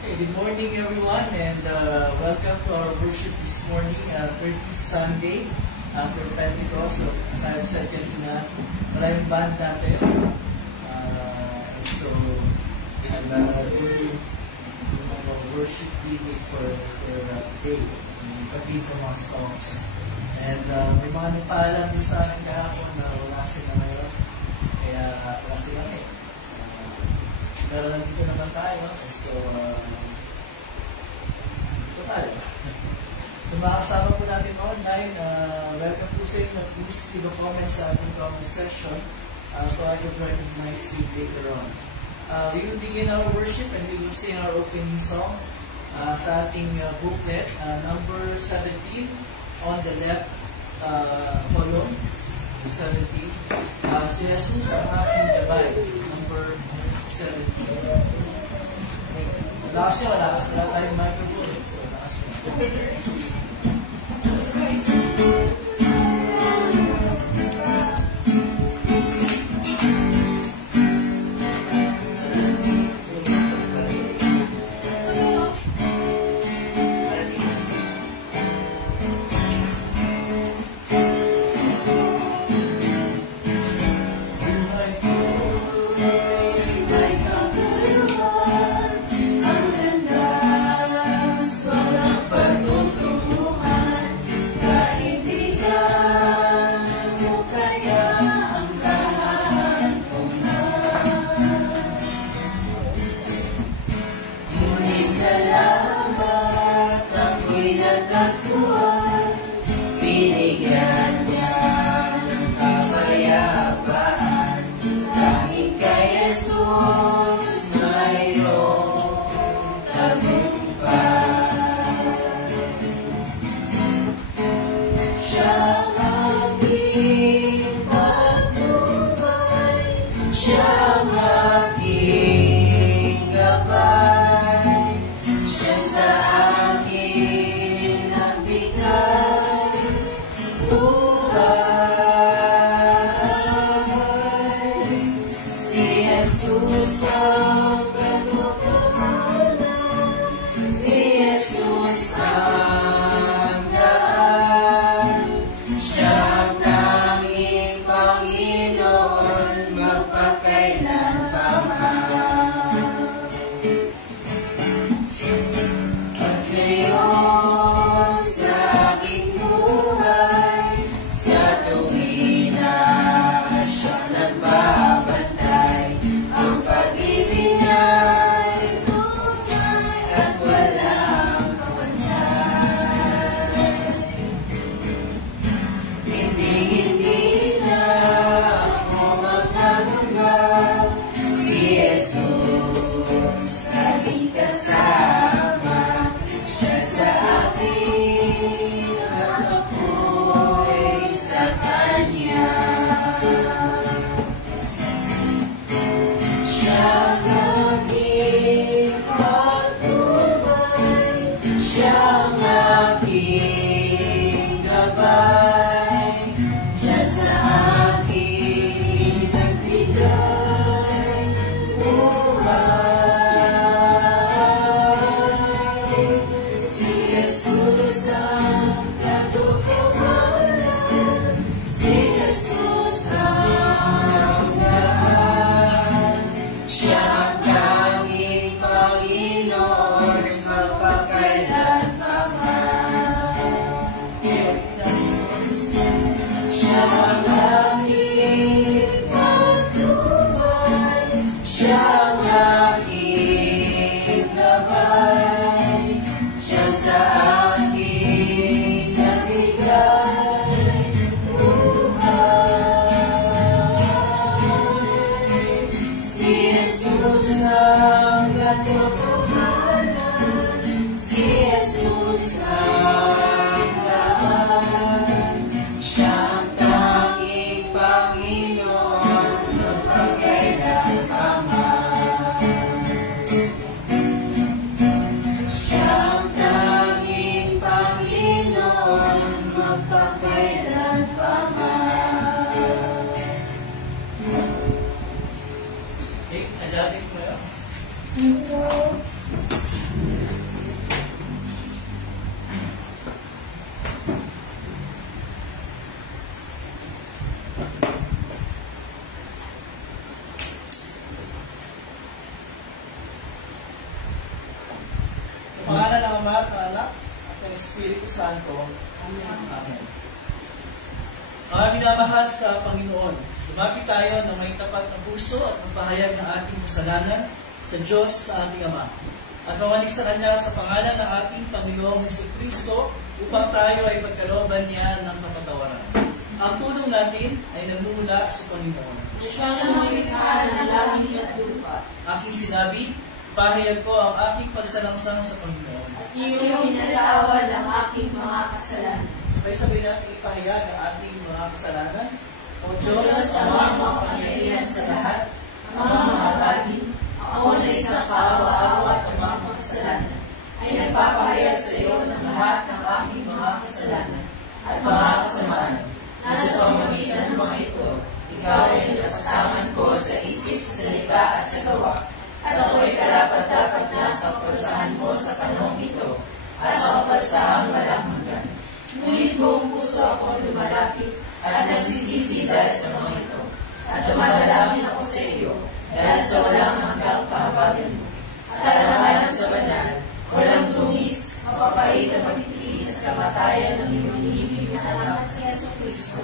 Hey, good morning everyone, and welcome to our worship this morning, 13th Sunday after Pentecost. So, as I said kanina, maraming band natin. And so, we're worship leading for that day. Pag-lead ng mga songs. And may mga nagpaalam din sa akin kahapon na wala sila ngayon. Kaya wala sila ngayon. Pero nandito naman tayo. So, dito tayo. So, makakasama po natin online. Welcome po sa inyo. Please leave a comment sa ating comment section so I can recognize you later on. We will begin our worship and we will sing our opening song sa ating booklet, number 17 on the left column. 17. Si Jesus ang aking gabay. Number 17. Lakas siya, wala tayong microphone. So, lakas siya. pangalan ng Ama at ng Anak at ng Espiritu Santo. Amen. Mga minamahal sa Panginoon, lumapit tayo ng may tapat na puso at magpahayag ng ating kasalanan sa Diyos sa ating Ama. At mawanig sa Kanya sa pangalan ng ating Panginoong Jesucristo upang tayo ay pagkalooban niya ng kapatawaran. Ang tulong natin ay nagmumula sa Panginoon. Siya ang maglikha ng langit at lupa. Aking sinabi, pahayag ko ang aking pagsalangsang sa Panginoon. At iyong pinatawad ang aking mga kasalanan. Sabay-sabay natin ipahayag ang ating mga kasalanan. O Diyos, amang makapangyarihan sa lahat, amang mga bagay, ako na isang kaawa-awa at amang makasalanan, ay nagpapahayag sa iyo ng lahat ng aking mga kasalanan at mga kasamaan. Nasa pamamagitan ng mga ito, ikaw ay napasaman ko sa isip, sa salita at sa gawa, at ako'y karapat-dapat na sa kaparusahan mo sa panahon ito, at sa kaparusahang walang hanggan. Ngunit buong puso akong lumalapit at nagsisisi dahil sa mga ito, at dumadalangin ako sa iyo dahil sa walang hanggang kahabagan mo. At alangalan sa banal, walang tungis, mapapait na pagtitiis at kamatayan ng iyong inibig na anak si Jesucristo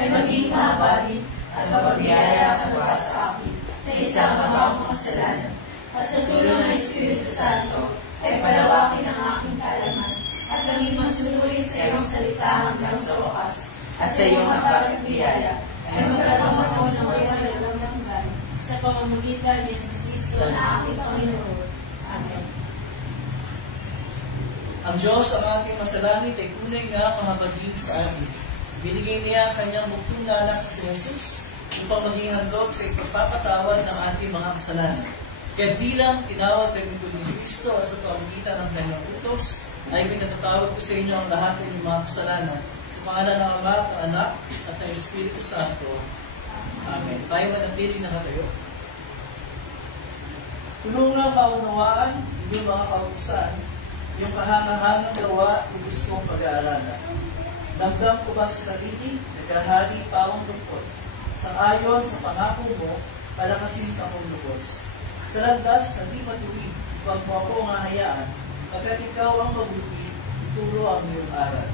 ay maging mahabagin at mapagbiyaya at gawa sa akin na isang abang makasalanan. At sa tulong ng Espiritu Santo ay palawakin ang aking kaalaman at naging masunurin sa iyong salita hanggang sa wakas. At sa iyong habag at biyaya ay magkakaroon ng walang hanggan sa pamamagitan ni Jesucristo na aking Panginoon. Amen. Ang Diyos ang ating masalangit ay tunay nga mahabagin sa atin. Binigay niya ang kanyang buktong na anak na si Jesus upang maging handog sa ipagpapatawad ng ating mga kasalanan. Kaya bilang tinawag ng Kristo sa pamamagitan ng kanyang utos, ay pinatatawag ko sa inyo ang lahat ng inyong mga kasalanan sa pangalan ng Ama at ng Anak at ng Espiritu Santo. Amen. Tayo manatili na katayo. Tulungang maunawaan, hindi mga kautusan, yung kahangahangang gawa kung gusto kong pag-aaralan. Damdam ko ba sa sarili, naghahari pa akong lungkot. Sang-ayon sa pangako mo, palakasin akong lubos. Sa landas na di matuwid, huwag mo akong hahayaan, pagkat ikaw ang mabuti, ituro ang iyong aral.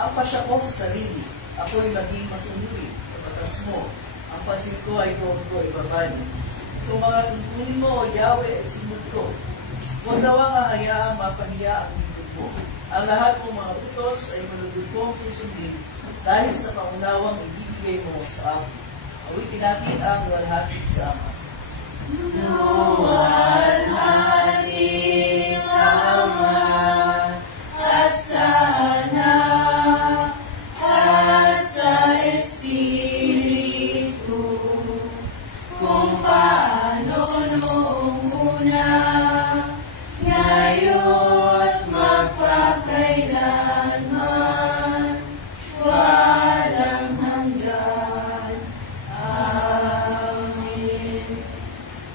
Ang pasya ko sa sarili, ako'y maging masunuri sa batas mo. Ang pansin ko ay doon ko ibabali. Kung mga tungkulin mo, Yahweh, ay sinunod ko. Huwag daw ang hahayaang mapahiya ang lingkod mo. Ang lahat ng mga utos ay malugod kong susundin dahil sa paunawang ibibigay mo sa akin. Awitin natin ang luwalhati sa Ama. Luwalhati sa Ama at sa Anak at sa Espiritu, kung paano noong una, ngayon magpakailanman, walang hanggan. Amen.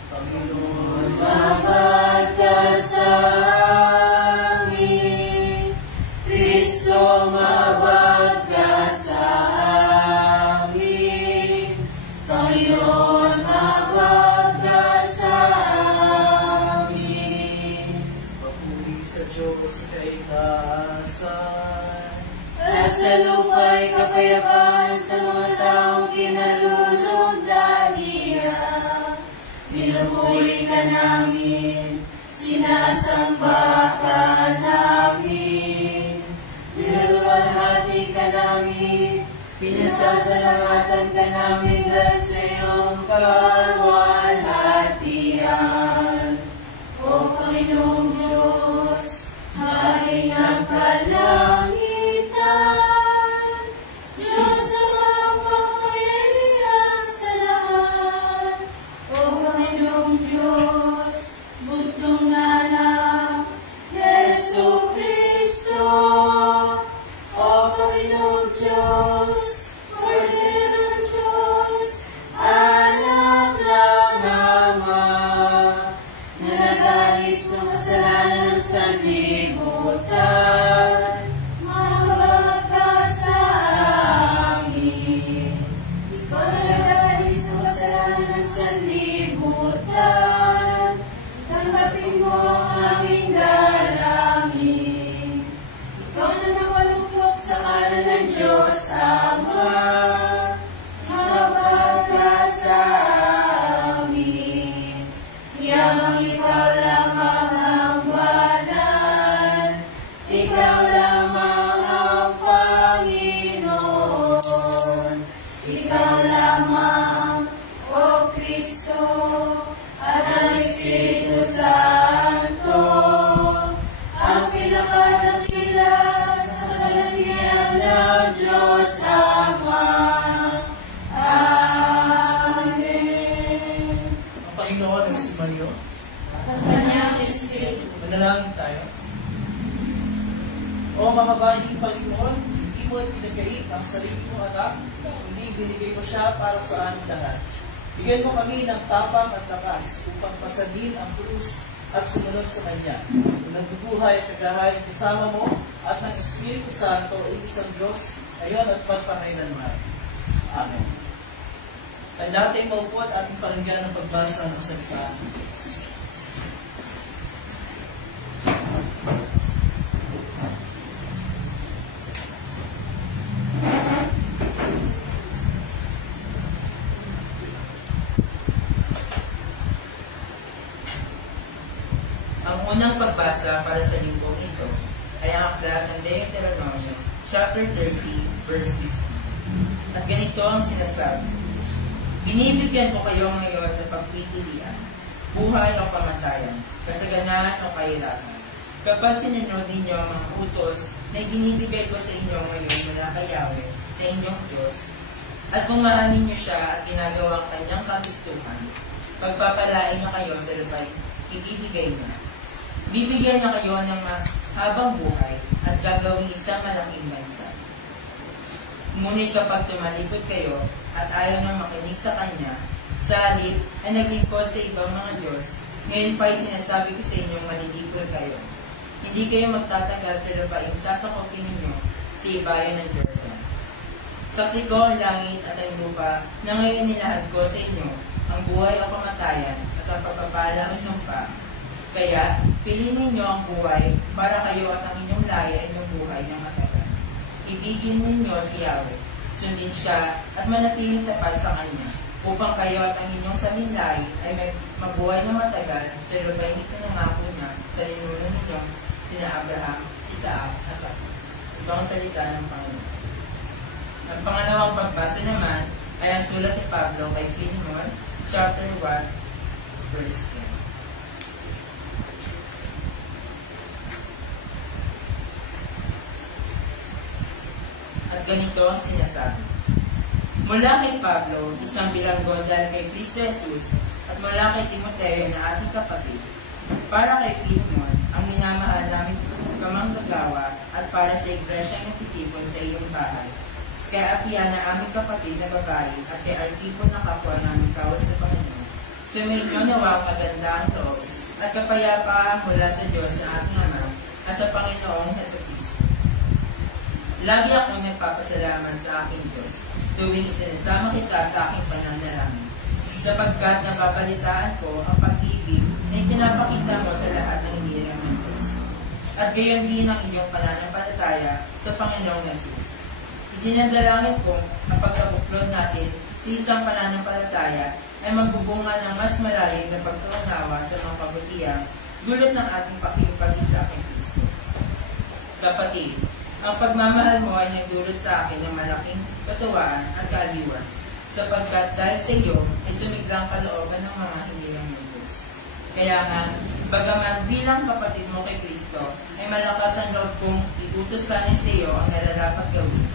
Panginoon, mabag ka sa amin, Kristo, mabag ka sa amin, Panginoon, mabag ka sa amin. papuri sa Diyos kay taasan. At sa lupa'y kapayapaan sa mga taong kinalulugdan niya. Pinupuri ka namin, sinasamba ka namin, niluwalhati ka namin, pinasasalamatan ka namin dahil sa iyong kaluwalhatian. O Panginoong Diyos, Hari ng kalangitan, Diyos sa makapangyarihan sa lahat. O Panginoong Diyos, bugtong na anak, Jesucristo. O Panginoong Diyos, Cordero ng Diyos, anak ng Ama. ikaw lamang ang banal, ikaw lamang ang Panginoon, ikaw lamang, O Kristo, at ang Espiritu Santo, ang pinakadakila sa kalagyan ng Diyos Ama. Amen. Ang Panginoon ang sumayo. Ang kanyang Espiritu. Manalangin tayo. O mahabaging Panginoon, hindi mo pinagkait ang sarili mong anak, hindi binigay mo siya para sa aming lahat. Bigyan mo kami ng tapang at lakas upang pasanin ang krus at sumunod sa Kanya. Nagbubuhay at naghahain kasama mo at ng Espiritu Santo, isang Diyos, ngayon at pagpakailanman. Amen. Ay natin maupo at ating paringgan ng pagbasa ng salita ng Diyos. Ang unang pagbasa para sa linggong ito ay ang aklat ng Deuteronomy, chapter 30, verse 15. At ganito ang sinasabi, binibigyan ko kayo ngayon ng pagpipilian, buhay o kamatayan, kasaganan o kahirapan. Kapag sinunod ninyo ang mga utos na ibinibigay ko sa inyo ngayon mula kay Yahweh na inyong Diyos, at kung mahalin niyo siya at ginagawa ang kanyang kagustuhan, pagpapalain niya kayo sa lupa'y ibibigay niya. Bibigyan niya kayo ng habang buhay at gagawing isang malaking bansa. Ngunit kapag tumalikod kayo at ayaw nang makinig sa Kanya, sa halip ay naglingkod sa ibang mga Diyos, ngayon pa'y sinasabi ko sa inyong malilipol kayo. Hindi kayo magtatagal sa lupain sasakopin ninyo sa ibayan ng Jordan. Saksi ko ang langit at ang lupa na ngayon nilahad ko sa inyo ang buhay o kamatayan at ang pagpapala o sumpa. Kaya, piliin ninyo ang buhay para kayo at ang inyong laya ay inyong buhay ng matagal. Ibigin ninyo si Yahweh, sundin siya at manatiling tapat sa Kanya, upang kayo at ang inyong salinlay ay may mabuhay na matagal sa lupa'y itinangako niya sa ninuno ninyong sina Abraham, Isaac at Jacob. Ito ang salita ng Panginoon. Ang pangalawang pagbasa naman ay ang sulat ni Pablo kay Philemon, chapter 1, verse 10. At ganito ang sinasabi. Mula kay Pablo, isang bilanggo dahil kay Kristo Jesus, at mula kay Timoteo na ating kapatid, para kay Philemon, ang minamahal namin kamanggagawa, at para sa iglesia ng titipon sa iyong bahay. Kay Apia na aming kapatid na babae, at kay Arkipo na kapwa namin kawal sa Panginoon. Sumainyo nawa ang magandang loob, at kapayapaan mula sa Diyos na ating Ama, at sa Panginoong Jesucristo. Lagi akong nagpapasalamat sa aking Diyos, tuwing isinasama kita sa aking pananalangin, sapagkat napabalitaan ko ang pag-ibig na ipinapakita mo sa lahat ng inirang ng Diyos. At gayon din ang inyong pananampalataya sa Panginoong Jesus. Idinadalangin ko ang pagkabuklod natin sa isang pananampalataya ay magbubunga ng mas malalim na pagtuunawa sa mga kabutihan dulot ng ating pakikipag-isa kay Kristo. Kapatid, ang pagmamahal mo ay nagdulot sa akin ng malaking katuwaan at kaaliwan, sapagkat dahil sa iyo ay sumiglang kalooban ng mga hinirang ng Diyos. Kaya nga, bagaman bilang kapatid mo kay Kristo, ay malakas ang loob kong itutos ka sa iyo ang nararapat gawin.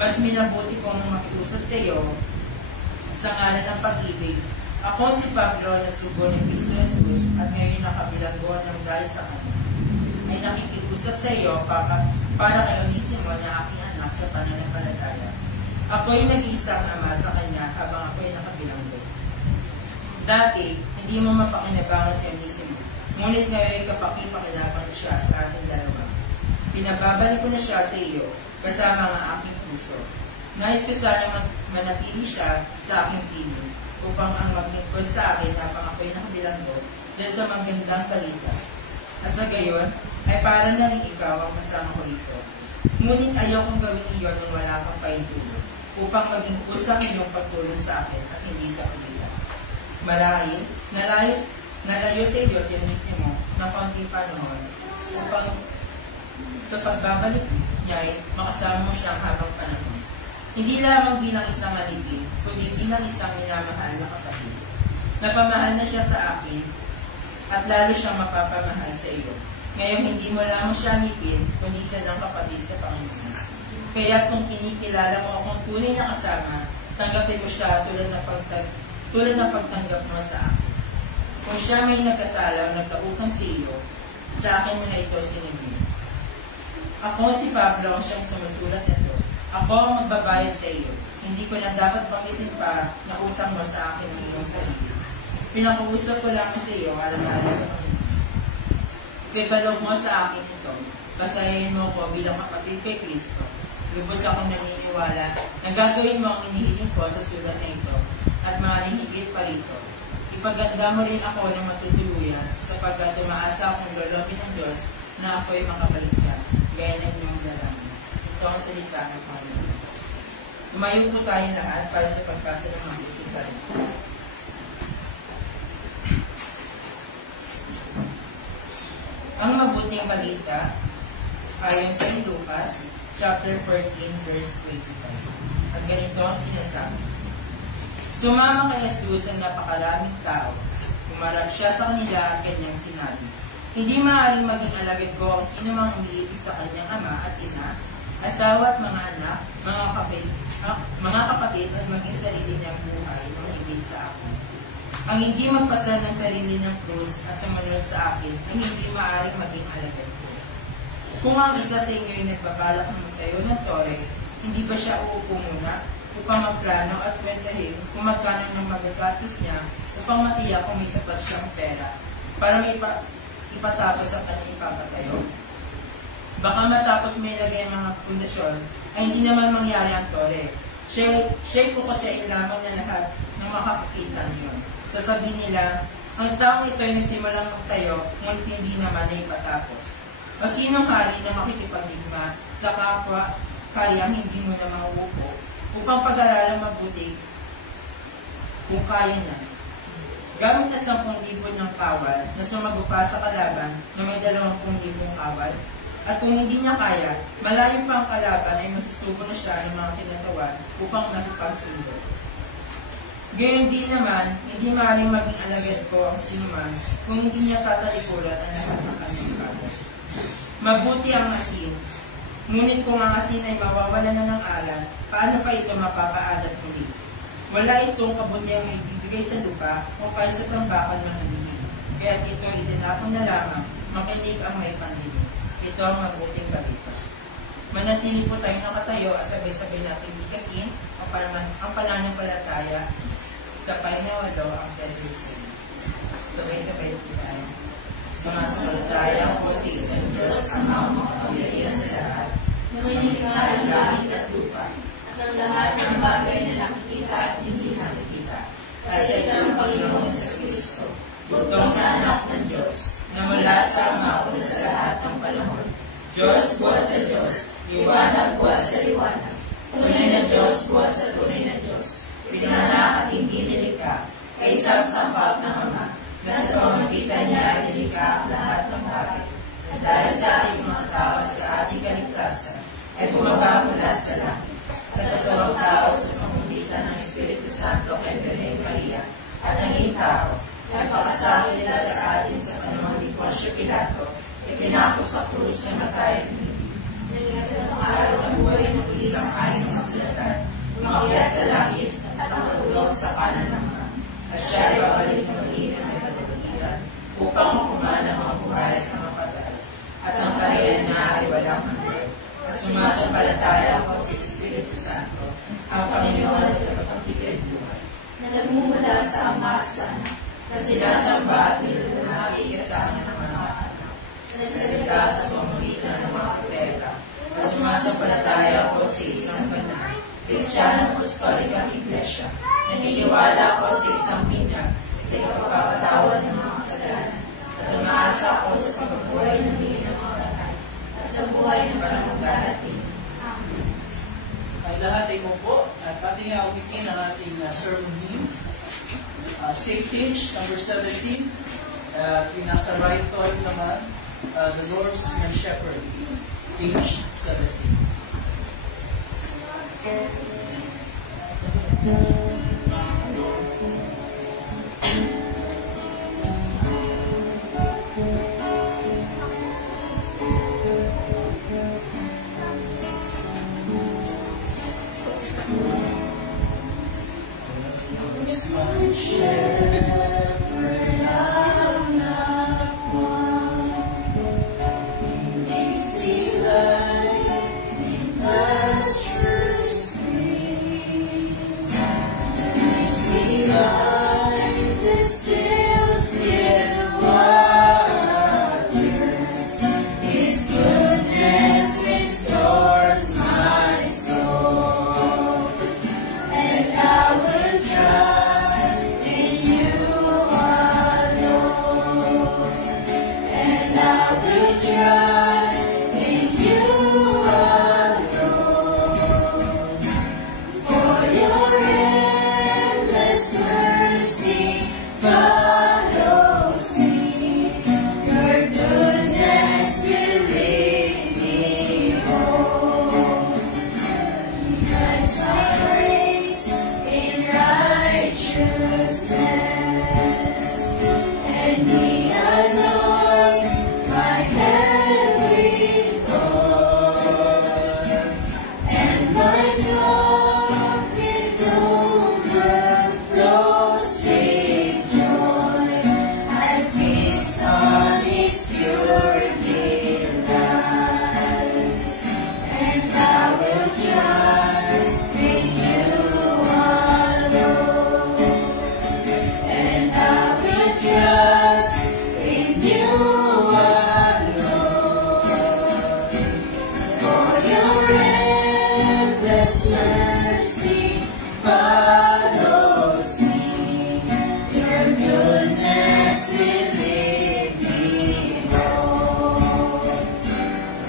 Mas minabuti kong makiusap sa iyo sa ngalan ng pag-ibig. Ako si Pablo na sugo ni Kristo Jesus at ngayon nakabilangguan ng dahil sa Kanya. Ay nakikiusap sa iyo para kay Onesimo na aking anak sa pananampalataya. Ako'y nag-iisang ama sa kanya habang ako'y nakabilanggo. Dati, hindi mo mapakinabangan si Onesimo, ngunit ngayon kapaki-pakinabang siya sa ating dalawa. Pinababalik ko na siya sa iyo, kasama ang aking puso. Nais ko sana manatili siya sa aking piling, upang ang maglingkod sa akin habang ako'y nakabilanggo dahil sa magandang balita. At sa gayon, ay para na rin ikaw ang kasama ko rito. Ngunit ayaw kong gawin iyon nang wala kang paintulong, upang maging kusang iyong pagtulong sa akin at hindi sa kabila. Marahil, Nalayo sa iyo si Onesimo ng kaunting panahon upang sa pagbabalik niya ay makasama mo siya habang panahon. Hindi lamang bilang isang alipin, kundi bilang isang minamahal na kapatid. Napamahal na siya sa akin at lalo siyang mapapamahal sa iyo. Ngayon hindi mo lamang siya alipin, kundi isa ng kapatid sa Panginoon. Kaya kung kinikilala mo akong tunay na kasama, tanggapin mo siya tulad na pagtanggap mo sa akin. Kung siya may nagkasala o nagkautang sa iyo, sa akin mo na ito sinigil. Ako si Pablo ang siyang sumusulat nito. Ako ang magbabayad sa iyo. Hindi ko na dapat banggitin pa na utang mo sa akin ng iyong sarili. Pinakuusap ko lang sa iyo alam-alam sa Panginoon. Ibalog mo sa akin ito. Basahin mo ko bilang kapatid kay Kristo. Lubos akong naniniwala na gagawin mo ang inihiling ko sa sulat na ito at maaaring higit pa rito. Ipaganda mo rin ako ng matutuluyan sapagkat tumaasa akong lolomin ng Diyos na ako'y makabalik ka, gaya ng inyong dalangin. Ito ang salita ng Panginoon. Tumayo po tayong lahat para sa pagpasa ng mabuting balita. Ang mabuting balita ayon kay Lucas, chapter 14, verse 25. At ganito ang sinasabi. Sumama kay Jesus ang napakaraming tao. Umarap siya sa kanila at kanyang sinabi, hindi maaaring maging alagad ko ang sino mang umiibig sa kanyang ama at ina, asawa at mga anak, mga kapatid at maging sarili niyang buhay ng higit sa akin. Ang hindi magpasal ng sarili ng krus at sumunod sa akin ay hindi maaaring maging alagad ko. Kung ang isa sa inyo ay nagbabalak ng magtayo ng tore, hindi ba siya uupo muna upang magplano at kwentahin kung magkano ng magagastos niya upang matiyak kung may sapat siyang pera para may ipatapos ang kanyang ipapatayo? Baka matapos may lagay ang mga pundasyon ay hindi naman mangyari ang tore. Siya'y kukutsain lamang na lahat ng makakakita niyon. Sasabihin nila, ang taong ito ay nagsimulang magtayo ngunit hindi naman na ipatapos. O sinong hari na makikipagdigma sa kapwa kayang hindi mo na mauupo upang pag-aralan mabuti kung kaya na. Gamit na 10,000 ng kawal na sumagupa sa kalaban na may 20,000 kawal, at kung hindi niya kaya, malayo pa ang kalaban ay masusubo na siya ng mga kinatawan upang makipagsundo. Gayon din naman, hindi maaaring maging alagad ko ang sinuman kung hindi niya tatalikuran ang lahat ng kanyang kawal. Mabuti ang asin, ngunit kung ang asin ay mawawala na ng alat, paano pa ito mapapaalat muli? Wala itong kabutiang may bibigay sa lupa o kaya sa tambakan manalihin. Kaya ito ay itinapon na lamang, makinig ang may pandinig. Ito ang mabuting balita. Manatili po tayong nakatayo at sabay-sabay natin ikasin ang pananampalataya sa Panginoon ang Pedristin. Sabay-sabay po tayo. Sumasalataya po sa isang Diyos ang mga makapangyarihan sa lahat. Naminikha ang langit at lupa at ang lahat ng bagay na nakikita at hindi nakikita. At sa isang Panginoon sa Kristo, butong na anak ng Diyos, na mula sa ama o sa lahat ng panahon. Diyos buhat sa Diyos, liwanag buhat sa liwanag. Tunay na Diyos buhat sa tunay na Diyos. Pinanganak at hindi nilikha, kay isang sampap ng Ama, na sa pamagitan niya ay nilikha ang lahat ng bagay. At dahil sa ating mga tao at sa ating kaligtasan, ay bumaba mula sa langit. At natawag tao sa pamagitan ng Espiritu Santo kay Birhen Maria at naging tao. Nagpakasama nila sa atin sa panahon ni Poncio Pilato, ipinako sa krus na matay ng hindi. Naging ang araw na buhay ng isang ayon sa kasulatan, umakyat sa langit at nakatulog sa kanan ng Ama. At siya ay babalik muli na may kapatiran upang makuha ng mga buhay at mga patay. At ang kaya na ay walang hanggan. At sumasampalataya ko sa Espiritu Santo, ang Panginoon at kapagpigay buhay. Na nagmumula sa Ama at sa Anak, na sinasamba at nilulunagi kasama ng mga anak, na nagsalita sa pamamagitan ng mga propeta, at sumasampalataya ko sa isang banal, Kristiyano Apostolikang Iglesia, naniniwala ko sa isang binyag, sa ikapagpapatawad ng mga kasalanan, at umaasa ko sa pagbubuhay ng hindi ng mga patay, at sa buhay ng panahon darating. Amen. Ay lahat ay po at ating umikin ang ating sermon hymn. Same page, number 17. Nasa right side naman, The Lord's My Shepherd, page 17. My shepherd, I'm not one. He makes me lie in pastures green. He makes me lie in still waters. His goodness restores my soul, and I will trust in you alone, and I will trust in you alone. For your endless mercy follows me, your goodness will lead me home. Guides my ways in righteousness, and He anoints my every thought, and my cup it overflows with joy. I feast on His pure delight, and I will trust in you alone, and I will trust in you alone. For your endless mercy follows me, your goodness will lead me home.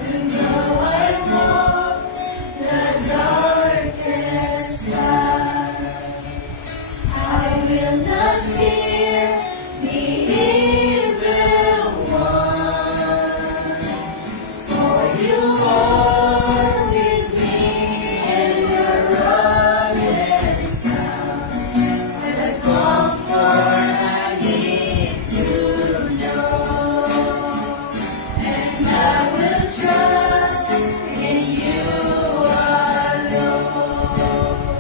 And though I walk the darkest night, I will not fear the evil one, for you are with me, and your rod and staff, the comfort I need to know. And I will trust in you alone,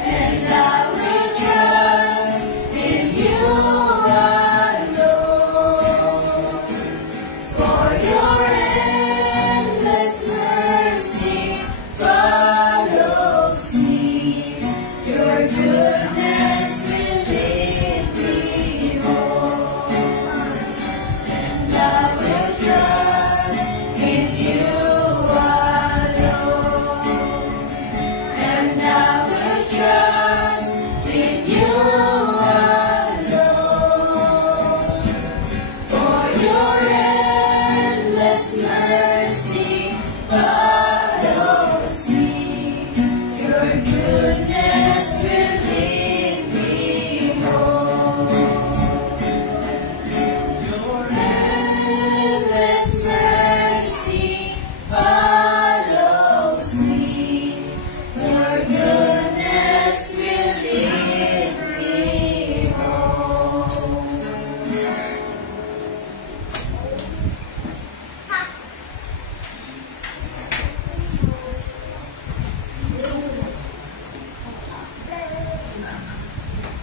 and I will trust in you alone. For your endless mercy follows me, your goodness will lead me home, and I will trust in you alone, and I will trust in you alone. For your endless mercy follows me, your goodness will lead me home. Your endless mercy follows me, your goodness will lead me home.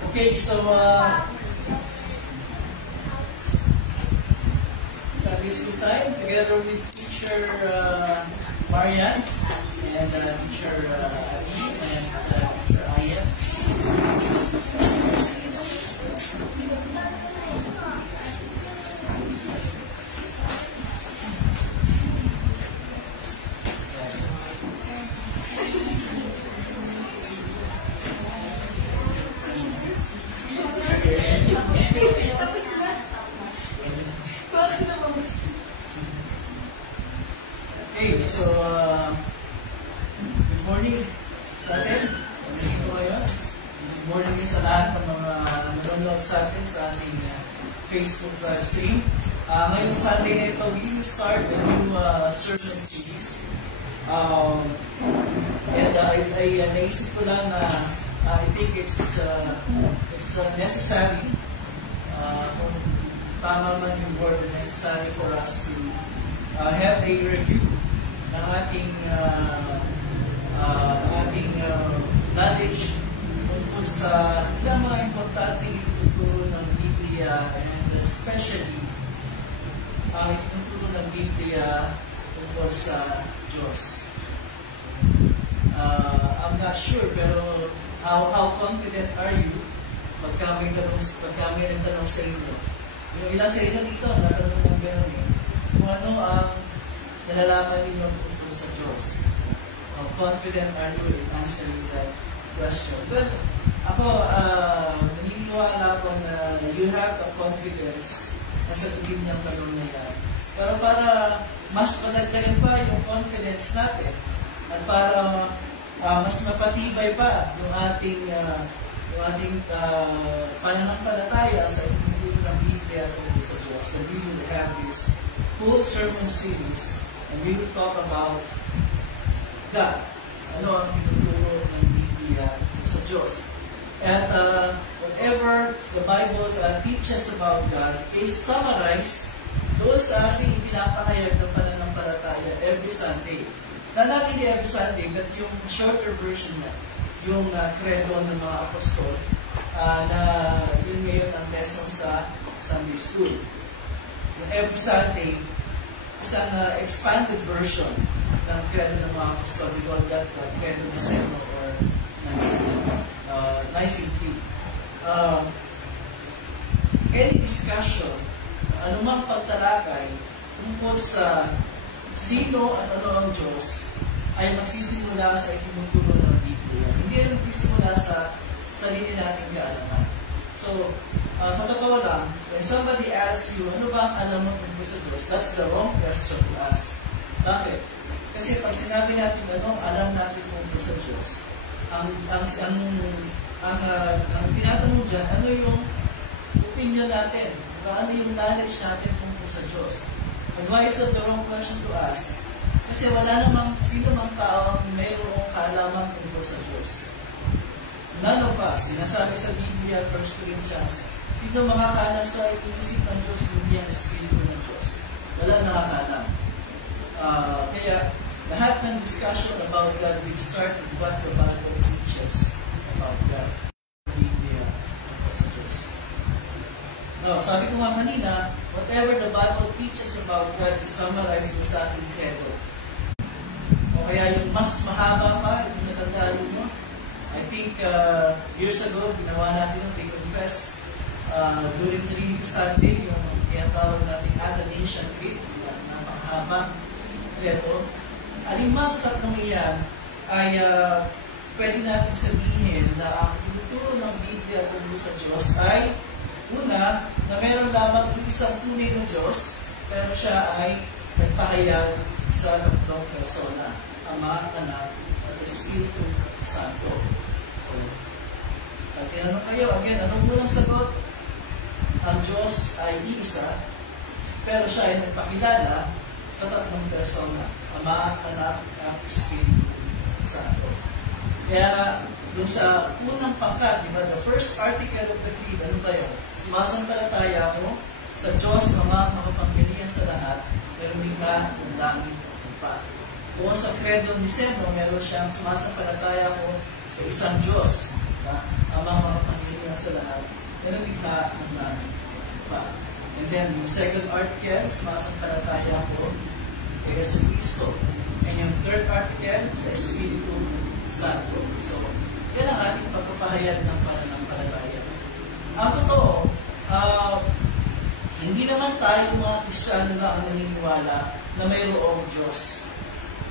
Okay, so Sunday school time together with teacher Marian and teacher Ali and teacher Ayan. Okay, so good morning sa atin. Good morning sa lahat ng mga nanonood sa atin sa ating Facebook live stream. Ngayong Sunday na ito, we will start a new sermon series. And naisip ko lang na I think it's necessary, kung tama man yung word, necessary for us to have a review ng ating knowledge tungkol sa ilang mga importanteng ituturo ng Biblia, and especially ang ituturo ng Biblia tungkol sa Diyos. I'm not sure, pero how confident are you pagka may tanong sa inyo? Yung ilang sa inyo dito, natanong ng gano'n eh. Kung ano ang nalalaman ninyo tungkol sa Diyos. How confident are you in answering that question? But ako, naniniwala ako na you have the confidence na sagutin niyang tanong na yan. Pero para mas madagdagan pa yung confidence natin, at para mas mapatibay pa yung ating pananampalataya sa ituturo ng Biblia tungkol sa Diyos, and we will have this full sermon series, and we will talk about God. Ano ang ituturo ng Biblia sa Diyos. And whatever the Bible teaches about God is summarized doon sa ating pinapahayag ng pananampalataya every Sunday. Not really every Sunday, but yung shorter version na, yung credo ng mga apostol, na yun ngayon ang lesson sa Sunday School. Yung every Sunday, isang expanded version ng credo ng mga apostol. We call that credo Niceno or Nicene Creed. Any discussion, anumang pagtalakay tungkol sa sino at ano ang Diyos ay magsisimula sa itinuturo ng Biblia. Hindi rin magsisimula sa sarili nating kaalaman. So, sa totoo lang, when somebody asks you, ano ba ang alam mo tungkol sa Diyos? That's the wrong question to ask. Bakit? Kasi pag sinabi natin anong alam natin tungkol sa Diyos, ang tinatanong dyan, ano yung opinion natin? Ano yung knowledge natin tungkol sa Diyos? And why is that the wrong question to ask? Kasi wala namang, sino mang tao ang mayroong kaalaman tungkol sa Diyos. None of us, sinasabi sa Biblia, 1 Corinthians, sino makakaalam sa inisip ng Diyos, hindi ang Espiritu ng Diyos. Wala nakakaalam. Kaya, lahat ng discussion about God will start with what the Bible teaches about God. Biblia tungkol sa Diyos. Now, sabi ko nga kanina, whatever the Bible teaches about God is summarized mo sa ating credo. O kaya yung mas mahaba pa, yung natandaan mo, I think years ago, ginawa natin yung Take Confess during Trinity Sunday, yung tinatawag natin Athanasian Creed, napakahaba credo. Alingma sa tatlong iyan ay pwede natin sabihin na ang tinuturo ng Biblia tungkol sa Diyos ay una, na meron lamang isang tunay na Diyos, pero siya ay nagpahayag sa tatlong persona, Ama, Anak, at Espiritu Santo. So, tinanong kayo, again, anong unang sagot? Ang Diyos ay iisa, pero siya ay nagpakilala sa tatlong persona, Ama, Anak, at Espiritu Santo. Kaya, doon sa unang pangkat, diba, the first article of the creed, ano ba yun? Sumasampalataya ako sa Diyos, Ama, makapangyarihan sa lahat, pero likha ng langit at lupa. Kung sa credo ni Niceno, meron siyang sumasampalataya ako sa isang Diyos, Ama, makapangyarihan sa lahat, pero likha ng langit at lupa. And then, yung second article, sumasampalataya ako kay Yesu Cristo. And yung third article, sa Espiritu Santo. So, yan ang ating pagpapahayag ng pananampalataya. Ang totoo, hindi naman tayo mga Kristiyano na ang naniniwala na mayroong Diyos.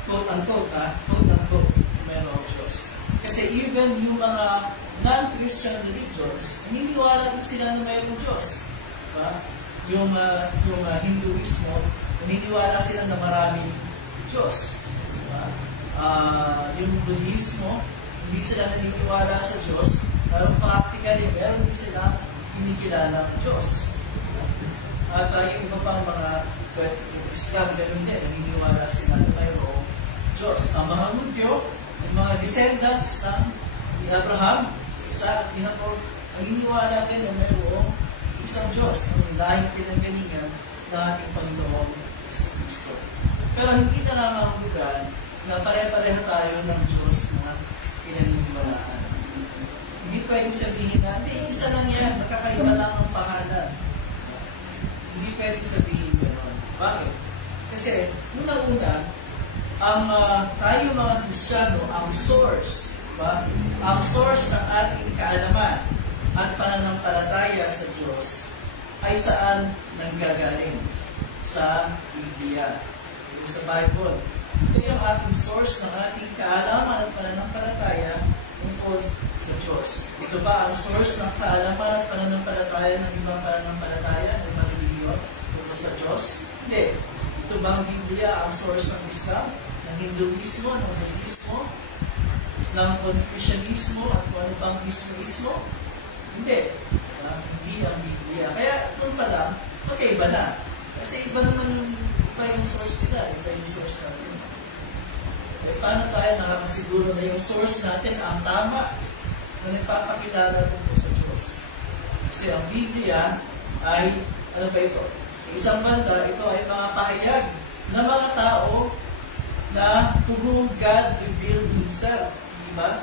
Quote-unquote, quote-unquote, mayroong Diyos. Kasi even yung mga non-Christian religions, naniniwala din sila na mayroong Diyos. Diba? Yung Hinduismo, naniniwala sila na maraming Diyos. Diba? Yung Buddhismo, hindi sila naniniwala sa Diyos, pero practically, meron din sila kinikilala ng Diyos. At yung iba pang mga Islam, ganun din, naniniwala sila na mayroong Diyos. Ang mga Hudyo, yung mga descendants ng Abraham, Isaac at Jacob, naniniwala din na mayroong isang Diyos, ang lahing pinanggalingan ng ating Panginoong Kristo. Pero hindi na nangangahulugan na pare-pareho tayo ng Diyos na pinaniniwalaan. Hindi pwedeng sabihin na, hindi, isa lang yan, nakakaiba lang ang pangalan. Hindi pwedeng sabihin gano'n. Bakit? Kasi, una-una, tayo mga Kristiyano, ang source, diba? Ang source ng ating kaalaman at pananampalataya sa Diyos ay saan nanggagaling? Sa Biblia, sa Bible. Ito yung ating source ng ating kaalaman at pananampalataya tungkol sa Diyos. Ito ba ang source ng kaalaman at pananampalataya ng ibang pananampalataya ng mga relihiyon tungkol sa Diyos? Hindi. Ito ba ang Biblia ang source ng Islam, ng Hinduismo, ng Buddhismo, ng Confucianismo at kung ano bang Ismo? Hindi. Hindi ang Biblia. Kaya kung pa lang, magkaiba na. Kasi iba naman yung source nila, iba yung source natin. Eh, paano tayo nakakasiguro na yung source natin ang tama na nagpapakilala tungkol sa Diyos? Kasi ang Biblia ay, ano ba ito? Sa isang banda, ito ay mga pahayag ng mga tao na to whom God revealed Himself. Diba?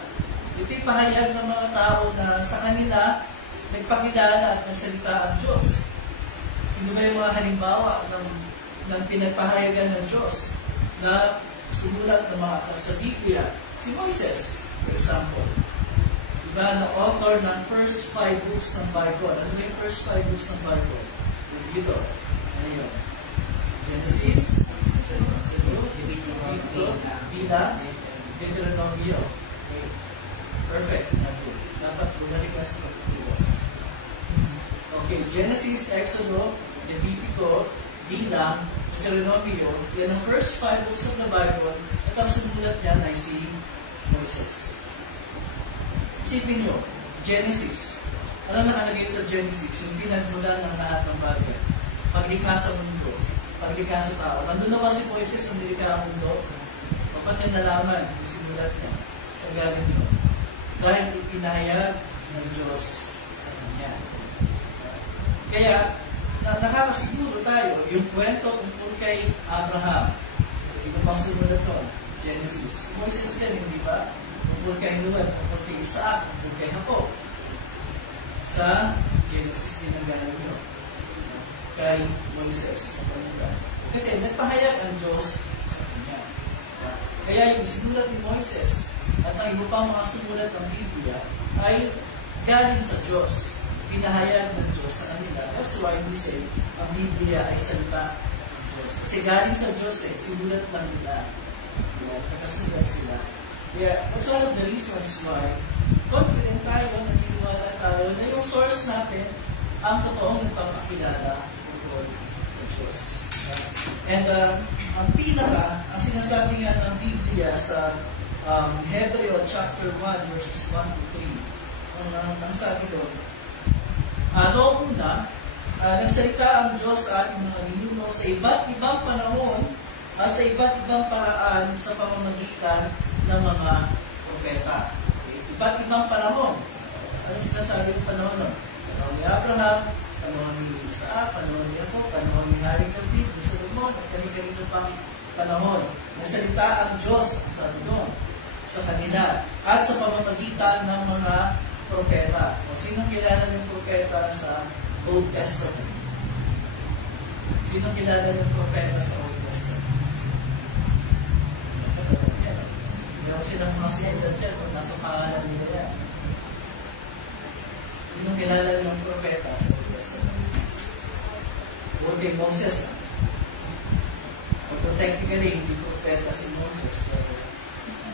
Ito'y pahayag ng mga tao na sa kanila nagpakilala at nagsalita ang Diyos. Sino ba yung mga halimbawa ng pinagpahayagan ng Diyos na sumulat ng mga sa Biblia? Si Moises, for example. Diba, na author ng first 5 books ng Bible. Ano ba yung first 5 books ng Bible? Dito. Ano yun? Genesis, Bila, Deuteronomio. Perfect. Dapat bumalik ka sa pagtuturo. Okay, Genesis, Exodus, Levitico, Bilang, Deuteronomio, yan ang first 5 books of the Bible, at ang sumulat niyan ay si Moses. Isipin nyo, Genesis. Ano nakalagay sa Genesis? Yung pinagmulan ng lahat ng bagay. Paglikha sa mundo, paglikha sa tao. Nandun na ba si Moses ang nilikha ang mundo? Papat niya nalaman yung sinulat niya sa galing nyo. Dahil ipinahayag ng Diyos sa Kanya. Kaya, nakakasiguro tayo, yung kwento tungkol kay Abraham, ito pang sumulat ko, Genesis. Moses ka rin, di ba? Tungkol kay Noah, tungkol kay Isaac, tungkol kay Jacob. Sa Genesis din ang galing nyo. Kay Moises. Kasi nagpahayag ang Diyos sa Kanya. Kaya yung sinulat ni Moises at ang iba pang mga sumulat ng Biblia ay galing sa Diyos. Pinahayag ng Diyos sa kanila. That's why we say, ang Biblia ay salita ng Diyos. Kasi galing sa Diyos sinulat lang nila. Nakasulat sila. Kaya, that's one of the reasons why confident tayo, naniniwala tayo na yung source natin ang totoong nagpapakilala tungkol sa Diyos. And ang ang sinasabi nga ng Biblia sa Hebreo chapter 1 verses 1 to 3. Ang sabi doon, noong una, nagsalita ang Diyos sa ating mga ninuno sa iba't ibang panahon at sa iba't ibang paraan sa pamamagitan ng mga propeta. Iba't ibang panahon. Ano sinasabi ng panahon nun? Panahon ni Abraham, panahon ni Isaac, panahon ni Jacob, panahon ni Haring David, ni Solomon, at kani-kanino pang panahon. Nagsalita ang Diyos, sabi doon, sa kanila, at sa pamamagitan ng mga propeta. O sino kilala ng propeta sa Old Testament? Sino kilala ng propeta sa Old Testament? Meron silang mga sinulat dyan kung nasa pangalan nila yan. Sino kilala ng propeta sa Old Testament? Huwag kay Moses. Technically, hindi propeta si Moses, pero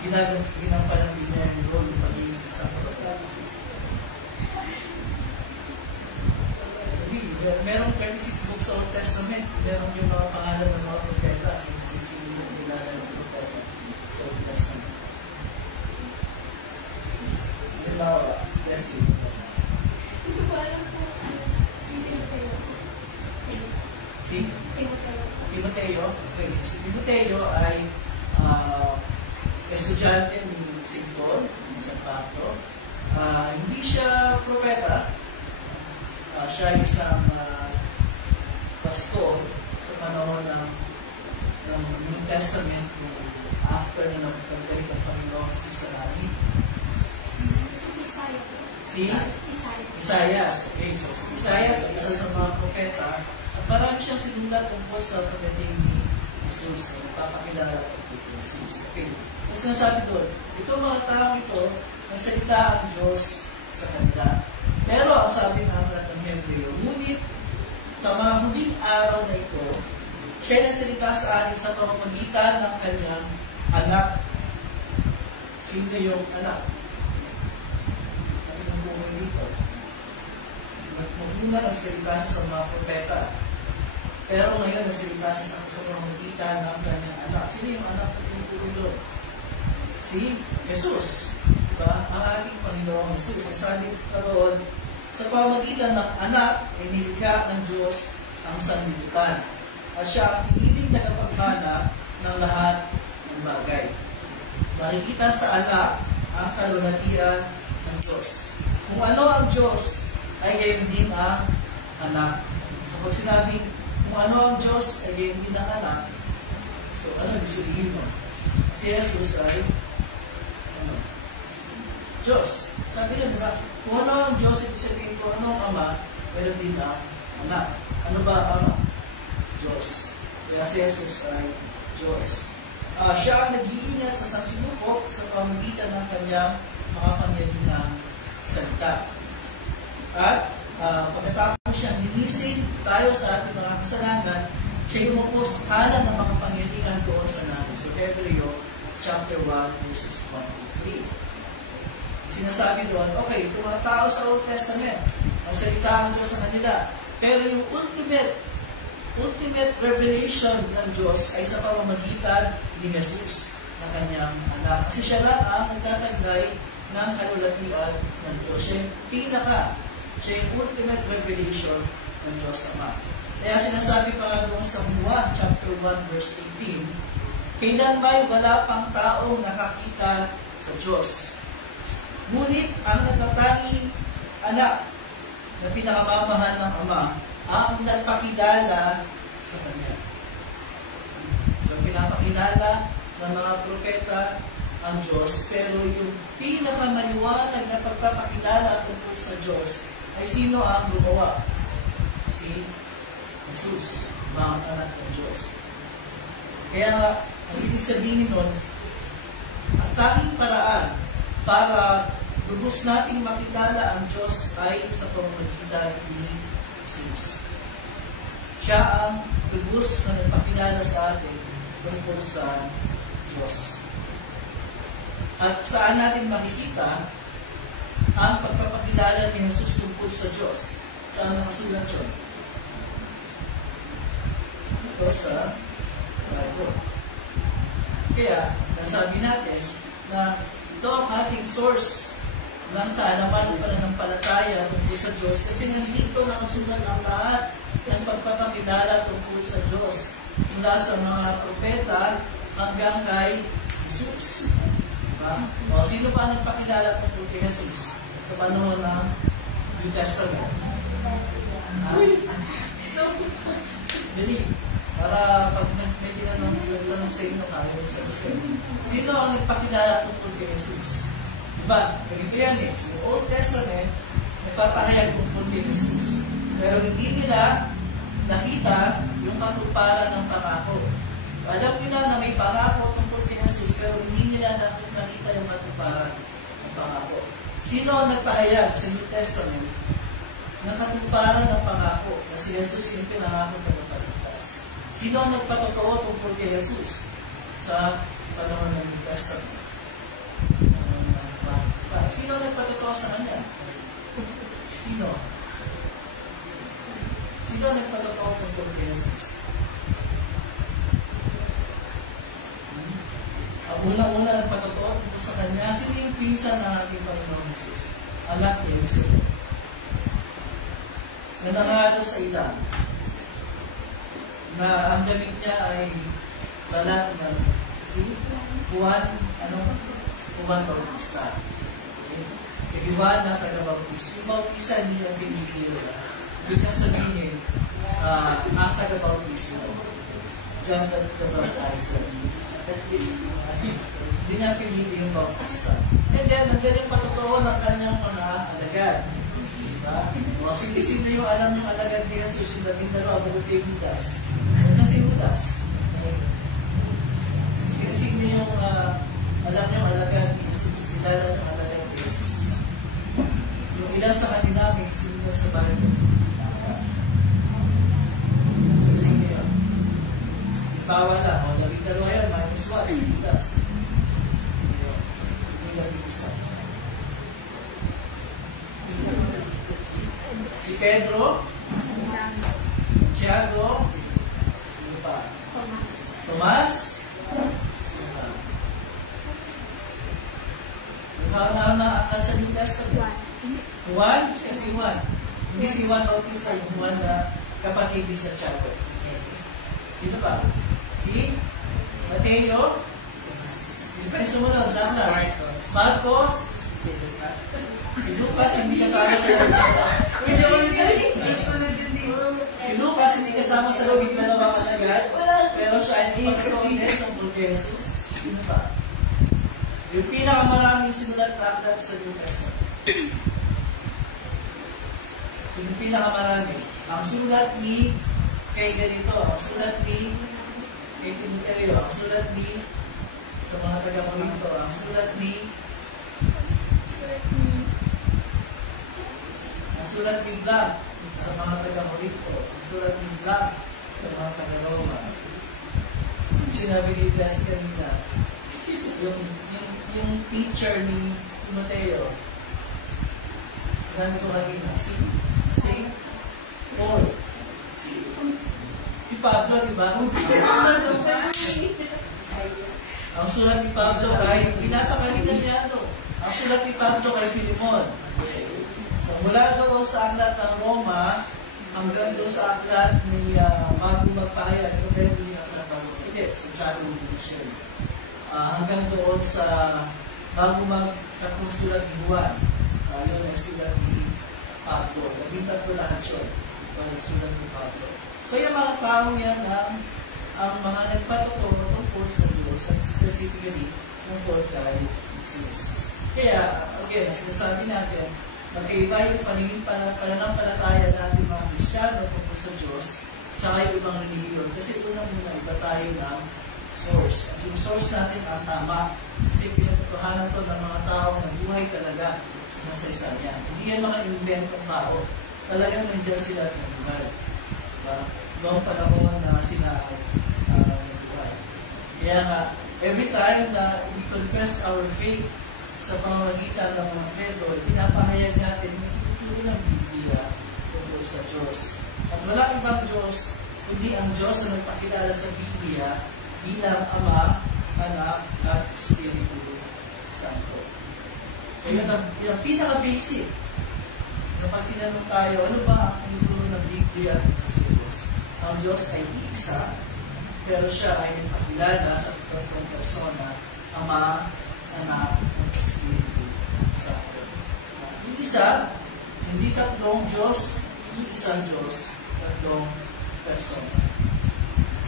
ginampalang din niya yung role ng pagiging isang propeta. Merong 36 books sa Old Testament. Merong yung mga pangalan ng mga propeta. Sino yung kilala ng propeta sa Old Testament? Halimbawa, Leslie. Hindi ko alam kung ano sino kayo. Timoteo. Okay, so si Timoteo ay estudyante ni St. Paul, ni San Pablo. Hindi siya propeta. Siya ay isang pastor sa panahon ng New Testament after na nagpagalit ang Panginoon sa Sarami. Si Isaias. Okay, so si Isaias ay isa sa mga propeta at marami siyang sinulat tungkol sa pagdating ni Jesus. Nagpapakilala tungkol ni Jesus. Okay, so sinasabi doon, itong mga taong ito, nagsalita ang Diyos sa kanila. Pero ang sabi ng aklat ng Hebreo, ngunit sa mga huling araw na ito, siya nagsalita sa atin sa pamamagitan ng kanyang anak. Sino yung anak? Ano yung buhay dito? Magmuna nagsalita siya sa mga propeta. Pero ngayon nagsalita siya sa pamamagitan ng kanyang anak. Sino yung anak na tinutuloy doon? Si Jesus. Diba? Ang ating Panginoong Jesus. Ang sabi doon, sa pamamagitan ng anak, ay nilikha ng Diyos ang sanlibutan. At siya ang piniling tagapagmana ng lahat ng bagay. Makikita sa anak ang kalulatian ng Diyos. Kung ano ang Diyos, ay gayon din ang anak. So pag sinabing, kung ano ang Diyos, ay gayon din ang anak, so ano ibig sabihin mo? Si Jesus ay Diyos. Sabi niya, diba? Kung ano ang Diyos, ibig sabihin ko, ano ang ama, meron din ang anak. Ano ba ang ama? Diyos. Kaya si Jesus ay Diyos. Siya ang nag-iingat sa sansinupok sa pamamagitan ng kanyang makapangyarihang salita. At pagkatapos siya nilisin tayo sa ating mga kasalanan, siya umupo sa kanan ng makapangyarihan doon sa natin. So, Hebreo chapter 1, verses 1 to 3. Sinasabi doon, okay, kung mga tao sa Old Testament, ang salita ang Diyos sa kanila. Pero yung ultimate revelation ng Diyos ay sa pamamagitan ni Jesus na kanyang anak. Kasi siya lang ang nagtataglay ng kalulatian ng Diyos. Siya yung ultimate revelation ng Diyos Ama. Kaya sinasabi pa nga doon sa Juan chapter 1 verse 18, kailan may wala pang taong nakakita sa Diyos. Ngunit ang natatanging anak na pinakamamahal ng Ama ang nagpakilala sa Kanya. So, pinapakilala ng mga propeta ang Diyos, pero yung pinakamaliwanag na pagpapakilala tungkol sa Diyos ay sino ang gumawa? Si Jesus, mga anak ng Diyos. Kaya ang ibig sabihin nun, ang tanging paraan para lubos nating makilala ang Diyos ay sa pamamagitan ni Jesus. Siya ang lubos na nagpakilala sa atin tungkol sa Diyos. At saan natin makikita ang pagpapakilala ni Jesus tungkol sa Diyos? Saan nakasulat yun? Ito sa Bible. Kaya, nasabi natin na ito ang ating source ng kaalaman o pananampalataya tungkol sa Diyos kasi nandito nakasulat ang lahat ng pagpapakilala tungkol sa Diyos mula sa mga propeta hanggang kay Jesus. O, sino pa nagpakilala tungkol kay Jesus sa panahon ng New Testament? Dali, para pag may tinanong sa inyo kayo sa sino ang nagpakilala tungkol kay Jesus? Diba? Ganito yan eh. Yung Old Testament, nagpapahayag tungkol kay Jesus. Pero hindi nila nakita yung katuparan ng pangako. Alam nila na may pangako tungkol kay Jesus, pero hindi nila nakita yung katuparan ng pangako. Sino ang nagpahayag sa New Testament ng katuparan ng pangako na si Jesus yung pinangako na magpaligtas? Sino ang nagpatotoo tungkol kay Jesus sa panahon ng New Testament? Sino nagpatotoo sa kanya? Sino? Sino nagpatotoo tungkol kay Jesus? Una-una nagpatotoo tungkol sa kanya. Sino yung pinsan ng ating Panginoon Jesus? Anak ni Eliseo. Na nangaral sa ilang. na ang damit niya ay lalat ng si Juan Bautista. Okay. Si Juan na taga-Bautista. Yung Bautista hindi ang pinipilo na. Ibig nang sabihin, ang taga-Bautista. John the Baptizer. Hindi niya pinili yung Bautista. And then, nandiyan yung patotoo ng kanyang mga alagad. Diba? O, sino yung alam yung alagad ni Jesus, yung labing dalawa, bukod kay Judas. Ano si Judas? Sino yung alam yung alagad ni Jesus, kilala yung alagad ni Jesus. Yung ilan sa kanila, may sinulat sa Bible. Sino yun? Ipawa lang. O, labing dalawa yan, minus 1, si Judas. Si Pedro, Tiago, ano pa? Tomas, sa New Testament. Juan, siya si Juan. Hindi si Juan Bautista, yung Juan na kapatid ni sa Tiago. Dito pa? Si Mateo, yung sumunod, Marcos, si Lucas hindi kasama sa si Lucas hindi kasama sa labing dalawang alagad, pero siya ay pagkakaunin ng Jesus. Sino pa? Yung pinakamaraming sinulat na aklat sa New Testament. Yung pinakamaraming. Ang sulat ni kay ganito, ang sulat ni kay Timoteo, ang sulat ni sa mga taga-Korinto, ang sulat ni Blanc sa mga taga-Korinto, ang sulat ni Blanc sa mga taga-Roma. Sinabi ni Blas kanina, yung teacher ni Timoteo, sinabi ko kanina, si Paul. Si Pablo, di ba? Ang sulat ni Pablo kay, binasa kanina niya, ang sulat ni Pablo kay Filemon. So, mula doon sa aklat ng Roma, hanggang doon sa aklat ni bago magpahayag, hindi aklat ng Roma. Hindi, sa Tiago Buksin. Hanggang doon sa bago magkakong sulat ni Juan. Yun ang sulat ni Pablo. Nabintag ko lahat yun. Ang sulat ni Pablo. So, yung mga tao yan ang mga nagpatotoo tungkol sa Diyos, at specifically tungkol kay Jesus. Kaya, again, sinasabi natin, magkaiba yung pananampalataya natin mga Kristyano tungkol sa Diyos, tsaka yung ibang religion. Kasi unang-una, iba tayo ng source. At yung source natin ang tama. Kasi pinatutuhanan to ng mga tao na buhay talaga sa isa niya. Hindi yan mga inventong tao. Talagang nandiyan sila at nabuhay. Noong panahon na sila nabuhay. Kaya nga, every time na we confess our faith sa pamamagitan ng mga credo, pinapahayag natin yung ituturo ng Biblia tungkol sa Diyos. At wala ibang Diyos, kundi ang Diyos na nagpakilala sa Biblia bilang Ama, Anak, at Espiritu Santo. So yun ang pinaka-basic. Kapag tinanong tayo, ano ba ang ituturo ng Biblia tungkol sa Diyos? Ang Diyos ay isa, pero siya ay nagpakilala sa tatlong persona, Ama, Anak, at Espiritu Santo. Yung isa, hindi tatlong Diyos, hindi isang Diyos, tatlong persona.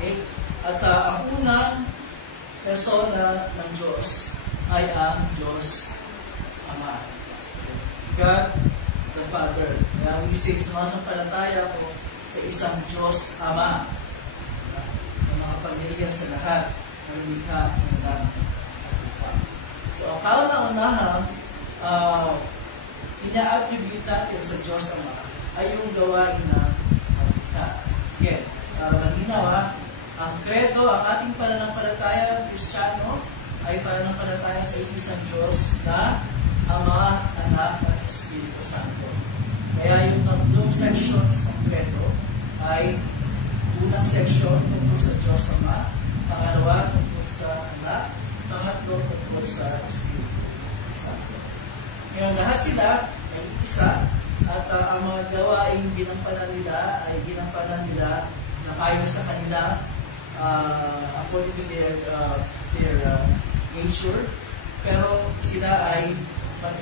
Okay? At ang unang persona ng Diyos ay ang Diyos Ama. God the Father. Kaya we say, sumasampalataya ko sa isang Diyos Ama na makapangyarihan sa lahat ng likha ng langit at lupa. So, ang kauna-unahang ina-attribute natin sa Diyos Ama ay yung gawain na likha. Again, malinaw ang credo, ang ating pananampalataya ng Kristiyano ay pananampalataya sa isang Diyos na Ama, Anak, at Espiritu Santo. Kaya yung tatlong sections ng credo ay unang section tungkol sa Diyos Ama, pangalawa tungkol sa Anak, pangatlo tungkol sa Espiritu Santo. Ngayon, lahat sila ay isa at ang mga gawaing ginampanan nila ay ginampanan nila nakayon sa kanila according to their nature. Pero sila ay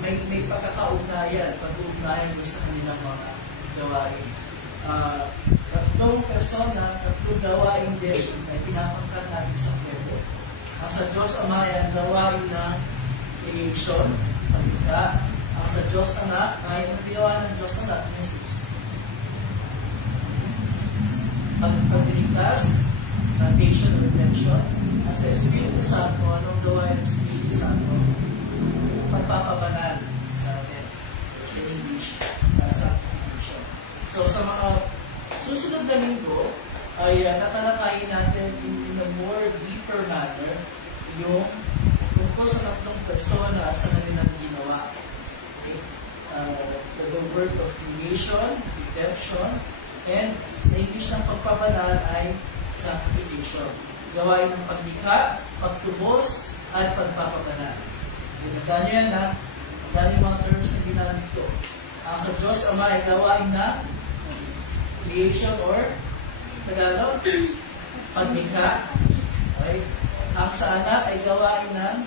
may pagkakaugnayan, pag-uugnayan doon sa kanilang mga gawain. Tatlong persona, tatlong gawain din ay pinapangkat natin sa Kredo. Ang sa Diyos Ama ay ang gawain ng creation, pagkita. Ang sa Diyos Anak ay ang ginawa ng Diyos Anak, Jesus. Pagligtas, salvation, redemption. Ang sa Espiritu Santo, anong gawain ng Espiritu Santo? Pagpapabanal sa atin. Or sa English, sanctification. So sa mga susunod na linggo, ay tatalakayin natin in a more deeper manner yung tungkol sa tatlong persona sa kanilang ginawa. Okay? The work of creation, redemption, and sa English ng pagpabanal ay sanctification. Gawain ng paglikha, pagtubos, at pagpapabanal. Tandaan nyo yan ha. Tandaan yung mga terms na ginamit ko. Ang sa Diyos Ama ay gawain na creation or Tagalog, paglikha. Okay? Ang sa Anak ay gawain ng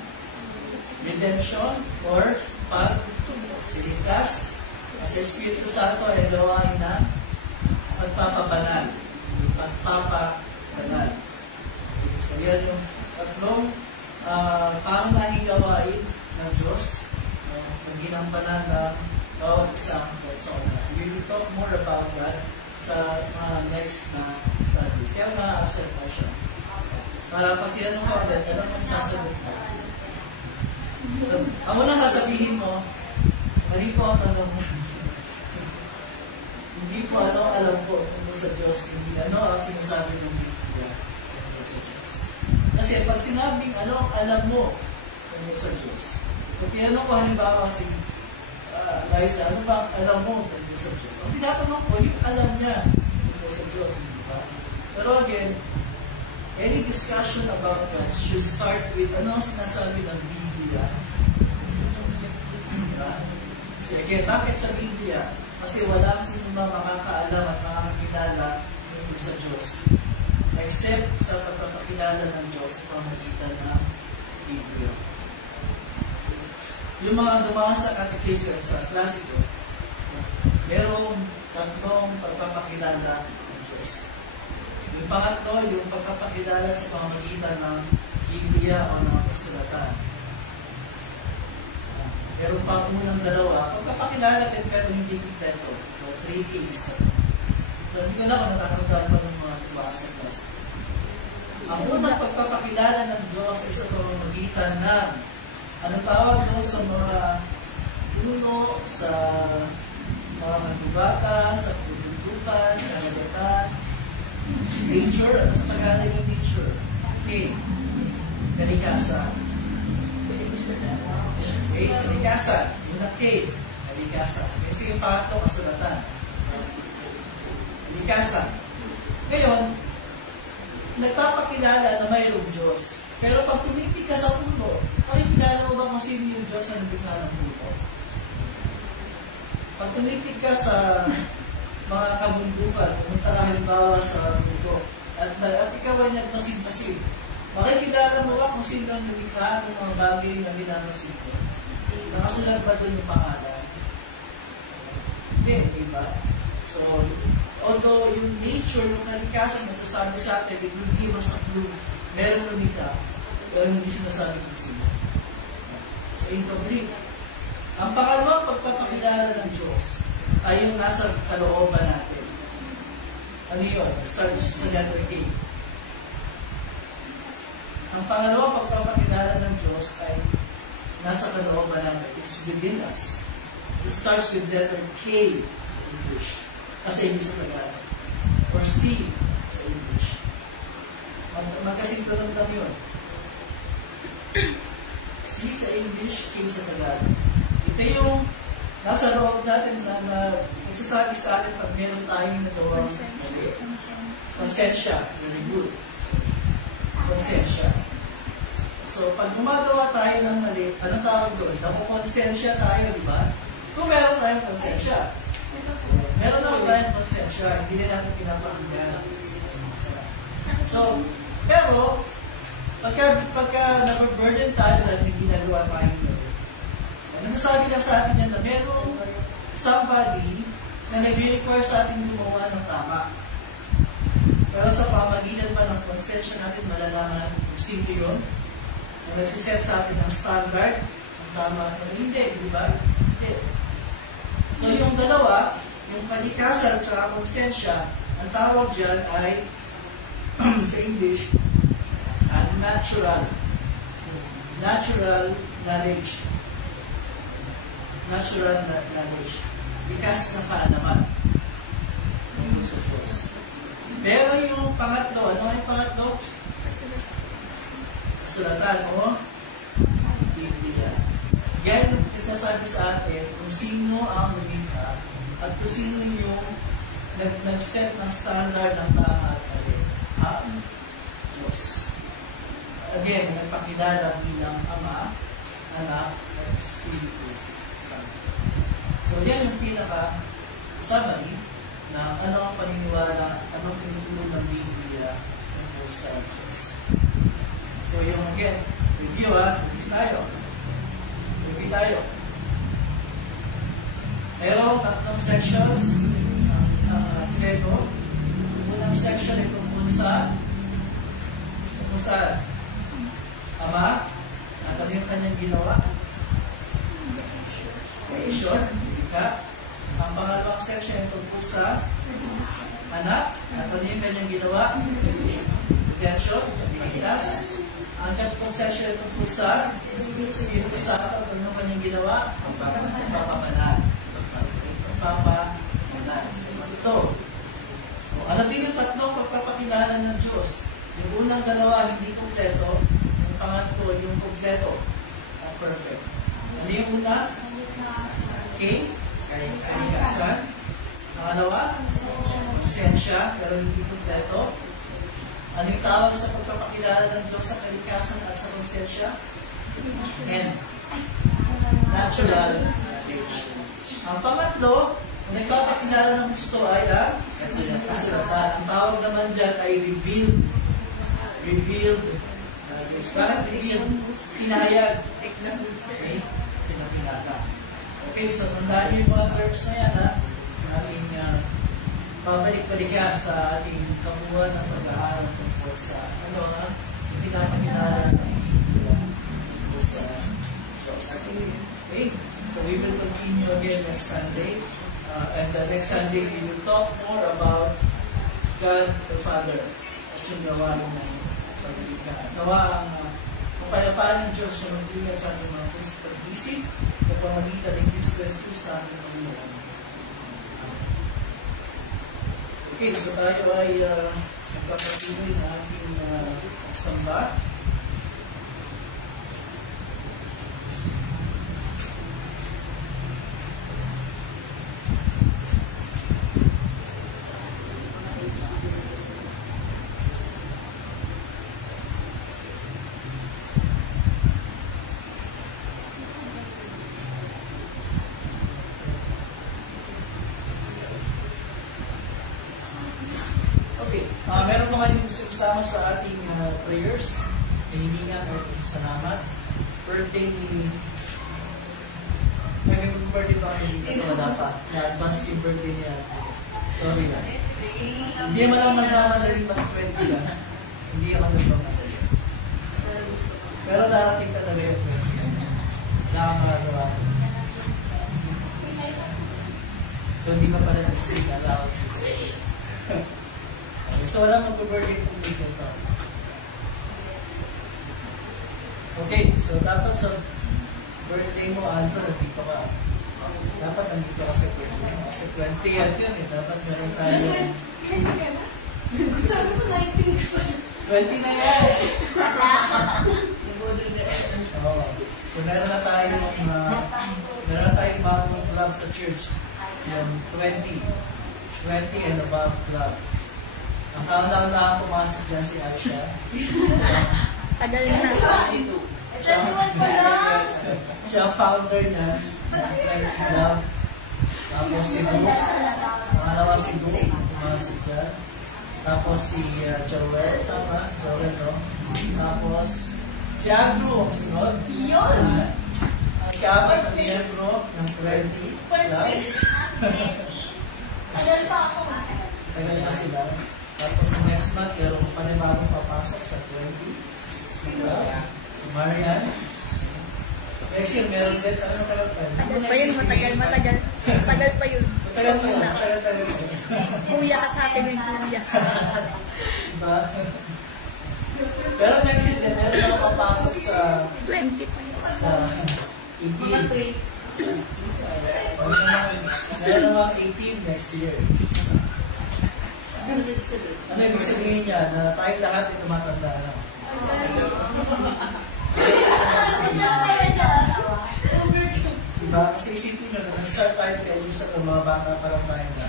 redemption or pagligtas. Ang sa Espiritu Santo ay gawain ng pagpapabanal. Pagpapabanal. So yan yung tatlong pangunahing gawain ng Diyos na ginampanan ng bawat isang persona. We will talk more about that sa next na studies. Kaya na-absent pa siya. Para pag tinanong ko agad, ano ang sasagot ko? So, ang unang sasabihin mo, mali po ang tanong mo. Hindi po alam po tungkol sa Diyos. Hindi ang sinasabi ng Biblia tungkol sa Diyos. Kasi pag sinabing alam mo tungkol sa Diyos. Kung tinanong ko halimbawa si Liza, ano ba alam mo tungkol sa Diyos? Ang tinatanong ko, yung alam niya tungkol sa Diyos. Diba? Pero again, any discussion about that should start with ano ang sinasabi ng Biblia sa Diyos. Diba? Kasi again, bakit sa Biblia? Kasi wala sino makakaalam at makakakilala tungkol sa Diyos. Except sa pagpapakilala ng Diyos sa pamagitan ng Biblia. Yung mga dumaan sa catechism, sa klasiko, merong tatlong pagpapakilala ng Diyos. Yung pangatlo, yung pagpapakilala sa pamagitan ng Biblia o ng kasulatan. Pero pa unang dalawa, pagpapakilala din pero hindi kompleto. So, 3 Kings na. So, hindi ko na kung natatandaan pa ng mga tuwa sa class. Ang unang pagpapakilala ng Diyos ay sa pamamagitan ng anong tawag mo sa mga puno, sa mga mandubata, sa pududukan, kalagatan, nature, ano sa Tagalog yung nature? Okay. Kalikasan. Okay, kalikasan. Yung na K, kalikasan. Kasi yung pangatlo, kasulatan. Kalikasan. Ngayon, nagpapakilala na mayroong Diyos. Pero pag tumipig ka sa puno, kilala mo ba kung sino yung Diyos na nabigla ng puno? Pag tumipig ka sa mga kabundukan, pumunta ka halimbawa sa puno, at ikaw ay nagmasid-masid, makikilala mo ba kung sino ang nabigla ng mga bagay na binamasid mo? Nakasulat ba doon yung pangalan? Hindi, diba? So, although yung nature, yung kalikasan na sabi sa atin, it will give us a clue. Meron lumika, pero hindi sinasabi kung sino. So, incomplete. Ang pangalawang pagpapakilala ng Diyos ay yung nasa kalooban natin. Ano yun? Start sa letter K. Ang pangalawang pagpapakilala ng Diyos ay nasa kalooban natin. It's within us. It starts with letter K sa English. Kasi hindi sa Tagalog. Or C sa English. Magkasingtulong lang yun. C sa English, K sa Tagalog. Ito yung nasa loob natin na nagsasabi sa atin pag meron tayong nagawang mali. Konsensya. Very good. Konsensya. So, pag gumagawa tayo ng mali, anong tawag doon? Nakukonsensya tayo, di ba? Kung meron tayong konsensya. Meron naman tayong konsensya, hindi na natin pinapakinggan. So, pero, pagka nababurden tayo dahil may ginagawa tayong gawin, nasasabi lang sa atin yan na merong somebody na nag-require sa atin gumawa ng tama. Pero sa pamagitan pa ng konsensya natin, malalaman natin kung sino yun, na nagsiset sa atin ng standard, ng tama, na hindi, di ba? Hindi. So yung dalawa, yung kalikasan at saka konsensya, ang tawag dyan ay, sa English, natural knowledge. Natural knowledge. Likas ng kaalaman. Pero yung pangatlo, ano yung pangatlo? Kasulatan o Biblia. Yan yung nagsasabi sa atin kung sino ang lumikha at kung sino yung nag-set ng standard ng tama at mali. Ang Diyos. Again, nagpakilala bilang Ama, Anak, at Espiritu Santo. So yan yung pinaka-summary na ano ang paniniwala, anong tinutulong ng Biblia tungkol sa Diyos. So yung again, review tayo. Mayroong tatlong sections ang Credo. Unang section ay tungkol sa Ama, at ano yung kanyang ginawa? Creation, ang pangalawang section ay tungkol sa Anak, at ano yung kanyang ginawa? Redemption, pagligtas. Ang katlong section ay tungkol sa Espiritu Santo, at ano yung kanyang ginawa? Pagpapamanal. So, ano din yung tatlong pagpapakilala ng Diyos? Yung unang dalawa, hindi kompleto. Yung pangatlo, yung kompleto at perfect. Ano yung una? Okay? Kalikasan. Pangalawa? Konsensya, pero hindi kompleto. Ano yung tawag sa pagpapakilala ng Diyos sa kalikasan at sa konsensya? And natural knowledge. Ang pangatlo, kung nagpapakilala ng gusto ay kasulatan. Ang tawag naman dyan ay revealed. Parang revealed, pinahayag. Okay? Pinapilata. Okay, so tandaan niyo yung mga verbs na yan, ating pabalik-balikan sa ating kabuuan ng pag-aaral tungkol sa yung pinapakilala ng tungkol sa Diyos. Okay, so we will continue again next Sunday. And next Sunday, we will talk more about God the Father at yung gawa ng pagkikita. Gawa ang kapayapaan ng Diyos na magbigay sa ating mga pag-isip sa pamagitan ng Kristo Jesus sa ating Panginoon. Okay, so tayo ay nagpapatuloy na ating samba. Meron pa kayo gusto isama sa ating prayers, kahilingan o salamat. Birthday ni... Birthday pa kayo dito, wala pa. Na-advance yung birthday niya. Sorry na. Hindi mo lang nagmamadali mag-20 lang. Hindi ako nagmamadali. Pero darating ka talaga yung 20. Wala kang magagawa. So hindi ka pala nag-sing. Allow you to say it. So wala mag-birthday kung weekend pa. Okay, so dapat sa birthday mo, nandito ka. Dapat nandito ka sa birthday mo. Kasi 20 years yun eh. Dapat meron tayo. Sabi mo 19 ka pa. 20 na yan! So meron na tayong bagong club sa church. Yung 20 and above club. Ang taon na pumasok dyan si Aisha. Tagal na. Siya ang founder niya. Tapos si Gu. Pangalawa si Gu. Pumasok dyan. Tapos si Joel, tama? Joel, no? Tapos si Andrew ang sunod. Yun! Ang ikapat na miyembro ng 20 plus. Tagal pa ako. Tagal na sila. Tapos next month, meron panibagong papasok sa 20. Diba? Si Marian. Next year, meron din. Ano tagal pa? Tagal pa yun, matagal. Matagal pa yun. Matagal pa yun. Matagal pa yun. Kuya ka sa akin yung kuya. Diba? Pero next year, meron na papasok sa 20 pa yun. sa EP. Meron naman 18 next year. Ano ibig sabihin niya? Na tayo lahat ay tumatanda na. Diba? Kasi isipin nyo, nag-start tayo kayo sa mga bata pa lang tayo na.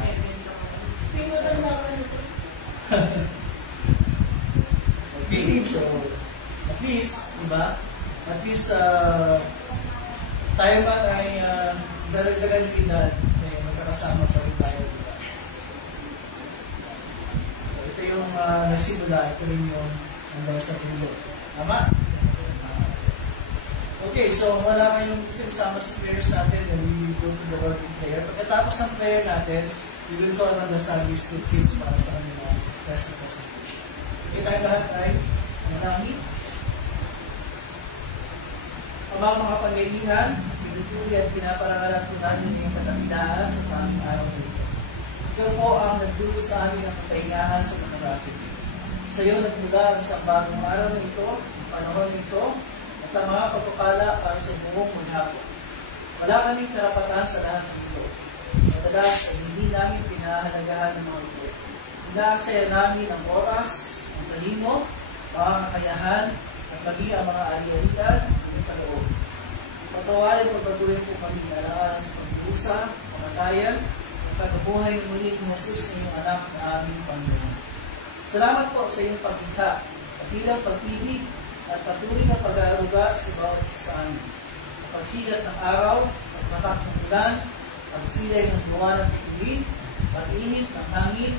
Nag-believe, so at least, diba? At least, tayo man ay daragdagan yung edad, magkakasama pa rin tayo. Diba? So, ito yung nagsimula, ito rin yung hanggang sa dulo. Tama? Okay, so wala kayong gusto isama sa prayers natin, then we will go to the Lord in prayer. Pagkatapos ng prayer natin, we will call on the Sunday School kids para sa kanila rest of presentation. Okay, tayo lahat ay manangin. Amang mga pangyayihan, pinutuli at pinaparangalan po natin yung kataminaan sa tamang araw na ito. Ikaw po ang nagdulot sa amin ng kapahingahan sa kamarapit. Sa iyo nagmula ang isang bagong araw na ito, ang panahon nito, at ang mga pagpapala para sa buong maghapon. Wala kaming karapatan sa lahat ng ito. Madalas ay hindi namin pinahalagahan ng mga ito. Inaaksaya namin ang oras, ang talino, pakakayahan, at pagi ang mga ali-alitan ng kaloob. Patawarin pagpatuloy po kami alang-alang sa pagbusa, pamatayan, at pagbuhay ng muli ni Jesus na iyong anak na aming Panginoon. Salamat po sa iyong pagkita, patilang pag-ibig, at patuloy na pag-aaruga sa bawat isa sa amin. Sa pagsilat ng araw, at matak ng ulan, pagsilay ng buwan ng pag-ibig, pag-init ng hangin,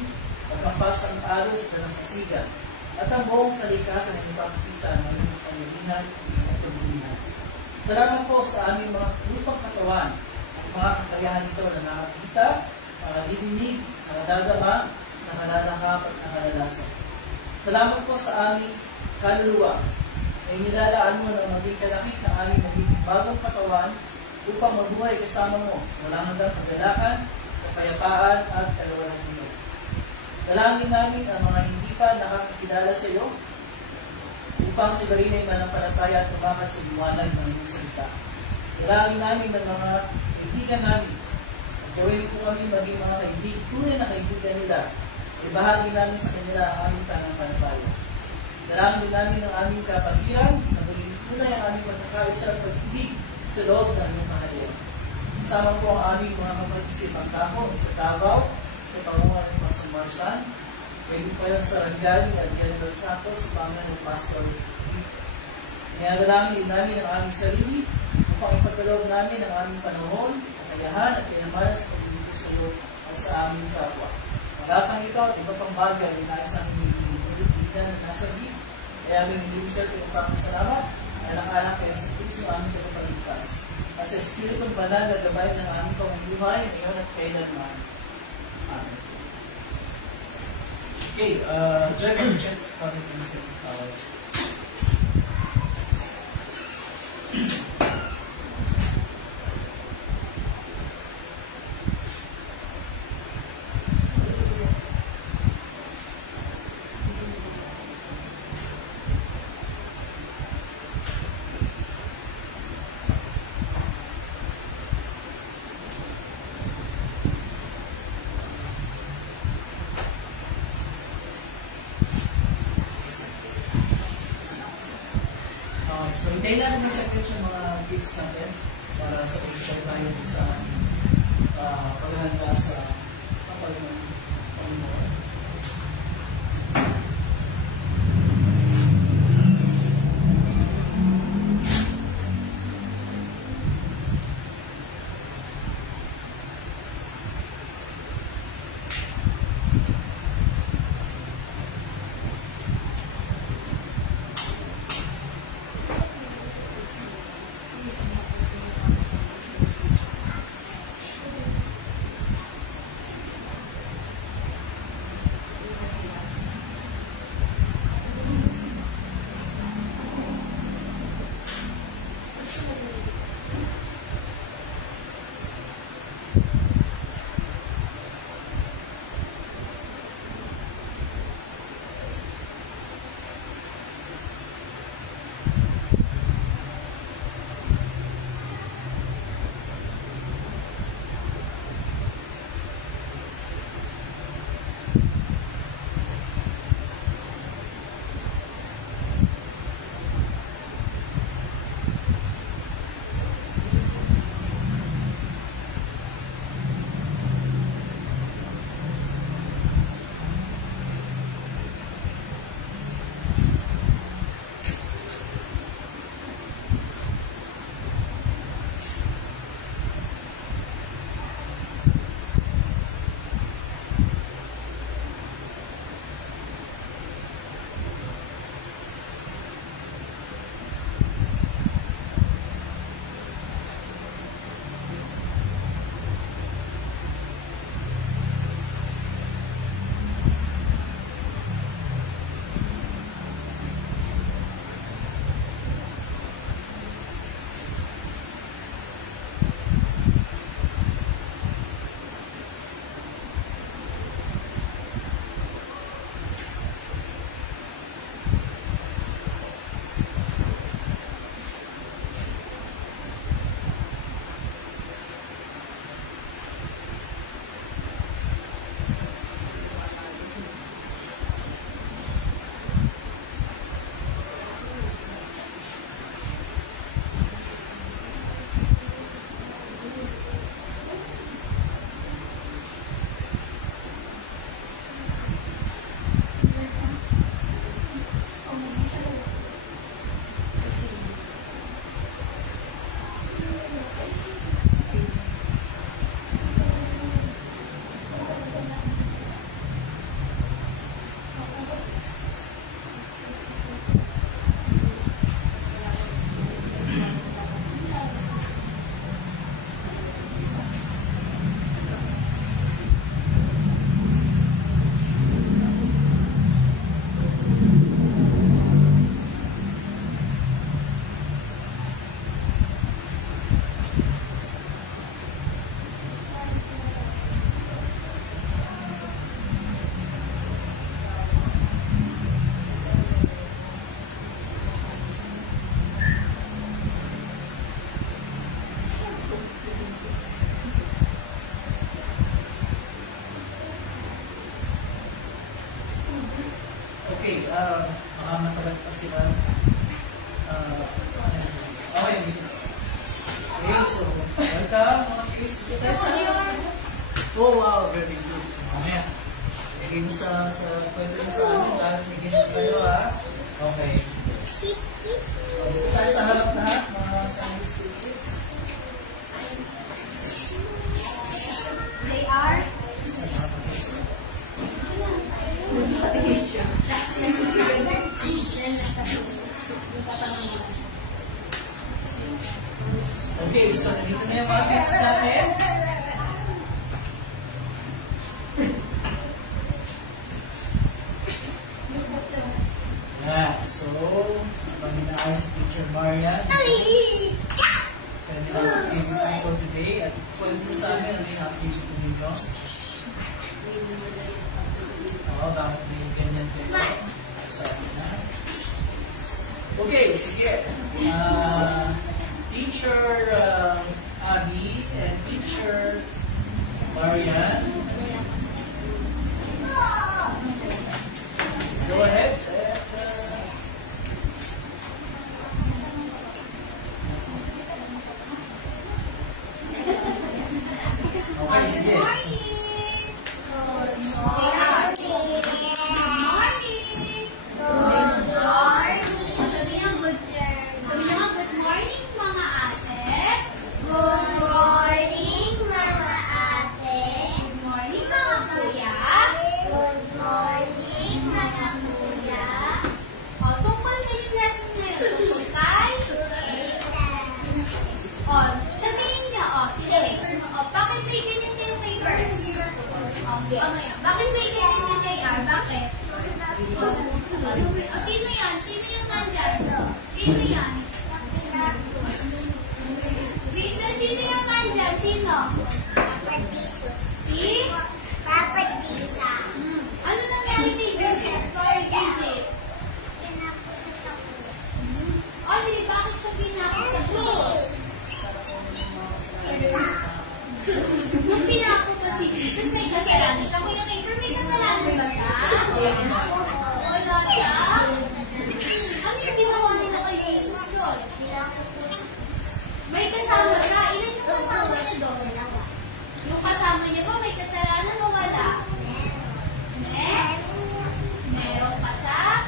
pagkampas ng araw sa dalampasigan, at ang buong kalikasan ng ipapakita ng iyong pangyayihan at kabulihan. Salamat po sa aming mga lupang katawan at mga kakayahan nito na nakakita, nakadidinig, nakadadama, nakalalakap at nakalalasan. Salamat po sa aming kaluluwa na inilalaan mo na maging kalakit ng aming magiging bagong katawan upang mabuhay kasama mo sa walang hanggang kagalakan, kapayapaan at kalawanan mo. Dalangin namin ang mga hindi pa nakakakilala sa iyo upang sila rin ay manampalataya at tumakas sa liwanag ng iyong salita. Dalangin namin ang mga kaibigan namin at gawin po kami maging mga tunay na kaibigan nila. Ibahagi namin sa kanila ang aming pananampalataya. Dalangin din namin ang aming kapagiran na maging tunay ang aming magkakaisa at pag-ibig sa loob ng iyong kaharian. Kasama po ang aming mga kapatid sa Pangkako, sa Davao, sa Pangungan ng Pastor Marsan, pwede pa lang sa Rangali at General Santos sa pangalan ng Pastor. Inadalangin din namin ang aming sarili upang ipagkaloob namin ang aming panahon, kakayahan at kayamanan sa pag-ibig sa iyo at sa aming kapwa. Magatang ito at iba pang bagay na isang hindi na nasa big. Kaya aming hindi sa ito ipapasalamat alang-alang kaya sa Kristo aming tagapagligtas. At sa Espiritong Banal na gabay ng aming pamumuhay ngayon at kailanman. Amen. Okay, driver checks coming in sa power. So, hintayin natin ng second yung mga kids natin para sa pag-share tayo sa paghahanda sa Panginoon. kasi okay. Okay, so, welcome mga kids. Dito tayo sa... Oh, wow, very good. So, mamaya. Lagay mo sa kwento mo sa amin dahil may ginit kayo, ha? Okay, sige. Dito tayo sa harap lahat, mga Sunday school kids. They are okay, so nandito na yung mga kids natin. Yeah, so, habang inaayos si Teacher Marian, pwede lang activity for today at pwede mo sa amin ang activity ninyo. Oo, bakit may ganyan kayo? Sabi na. Okay, sige. Teacher Abby and Teacher Marian. Go ahead. Okay, sige. Good morning. Good morning, mga ate. Good morning, mga ate. Good morning, mga kuya. Good morning, mga kuya. O, tungkol sa yung lesson ngayon, tungkol kay? O, sabihin niyo, si Lex. O, bakit may ganyan kayong paper? Bakit may ganyan ka JR? Bakit? O, sino yan? Sino yung nandyan? Sino yan? Sino yung nandyan? Sino? Si? Papa Tisa. Ano nangyari kay Joseph? Story, DJ. Audrey, bakit siya pinako sa krus? Nung pinako pa si Jesus, may kasalanan siya. Kuya Neighbor, may kasalanan ba siya? Wala siya? Ano yung ginawa nila kay Jesus doon? May kasama siya. Ilan yung kasama niya doon? Yung kasama niya ba may kasalanan o wala? Meron ka sa?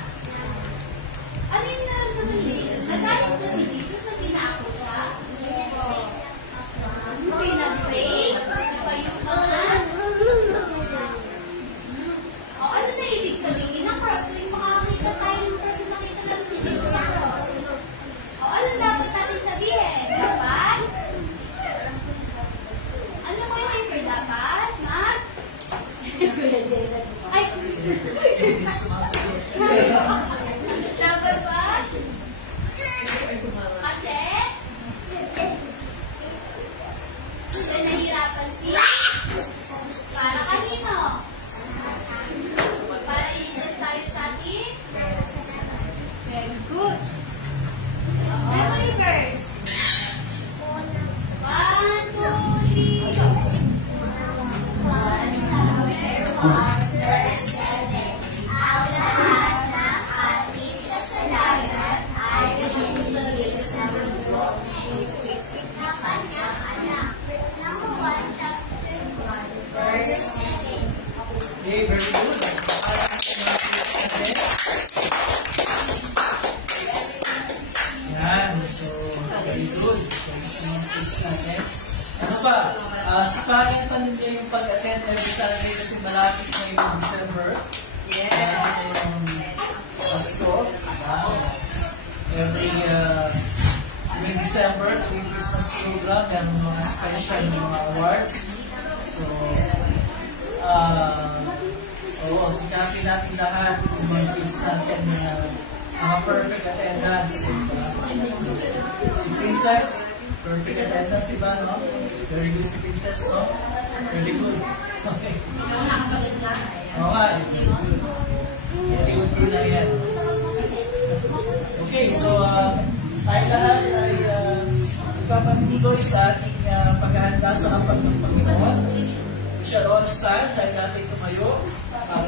Ano yung naramdaman ni Jesus? Nagalit ba si Jesus na pinako siya? Pinag-pray? Napayong mga? O ano na ibig sabihin ng cross? Kung makakita tayo ng cross, nakita lang si Jesus sa cross. O ano dapat natin sabihin? Dapat? Ano ko yung answer? Dapat? Mag? Ay! Dapat ba? Kasi nahirapan siya. Para kanino? Para iligtas tayo sa atin? Very good. Memory verse. 1, 2, 3, go. Verse 7. Ang lahat ng ating kasalanan ay nililis sa mundo na kanyang anak. Number 1, chapter 1, verse 7. Okay, very good. Yan, so very good. Ano pa? Sipagan pa ninyo yung pag-attend every Saturday kasi malapit na yung December. Pasko. Every December, yung Christmas program, yan mga special mga awards. So, sikapin natin lahat yung mga kids natin na mga perfect attendance. Si Princess, perfect attendance, iba, no? Very good si Princess, no? Very good. Okay. Oo nga, very good. Very good din na yan. Okay, so, tayo lahat ay ipapatuloy sa ating paghahanda sa hapag ng Panginoon. We shall all stand, tayo natin tumayo.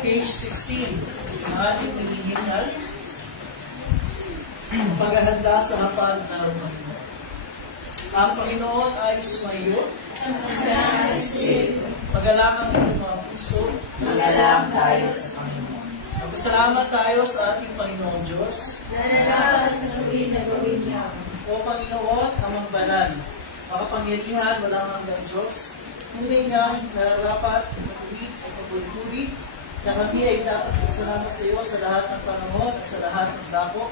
Page 16, ang ating hinihingal. paghahanda sa hapag ng Panginoon. Ang Panginoon ay sumayo. Magalakang ng mga puso. Magalak tayo sa Panginoon. Magpasalamat tayo sa ating Panginoon Diyos. Na narapat na gawin niya. O Panginoon, amang banal, makapangyarihan, walang hanggang Diyos, tunay niyang nararapat, matuwid at pagpulpuri, na kami ay dapat isalamat sa iyo sa lahat ng panahon at sa lahat ng dako,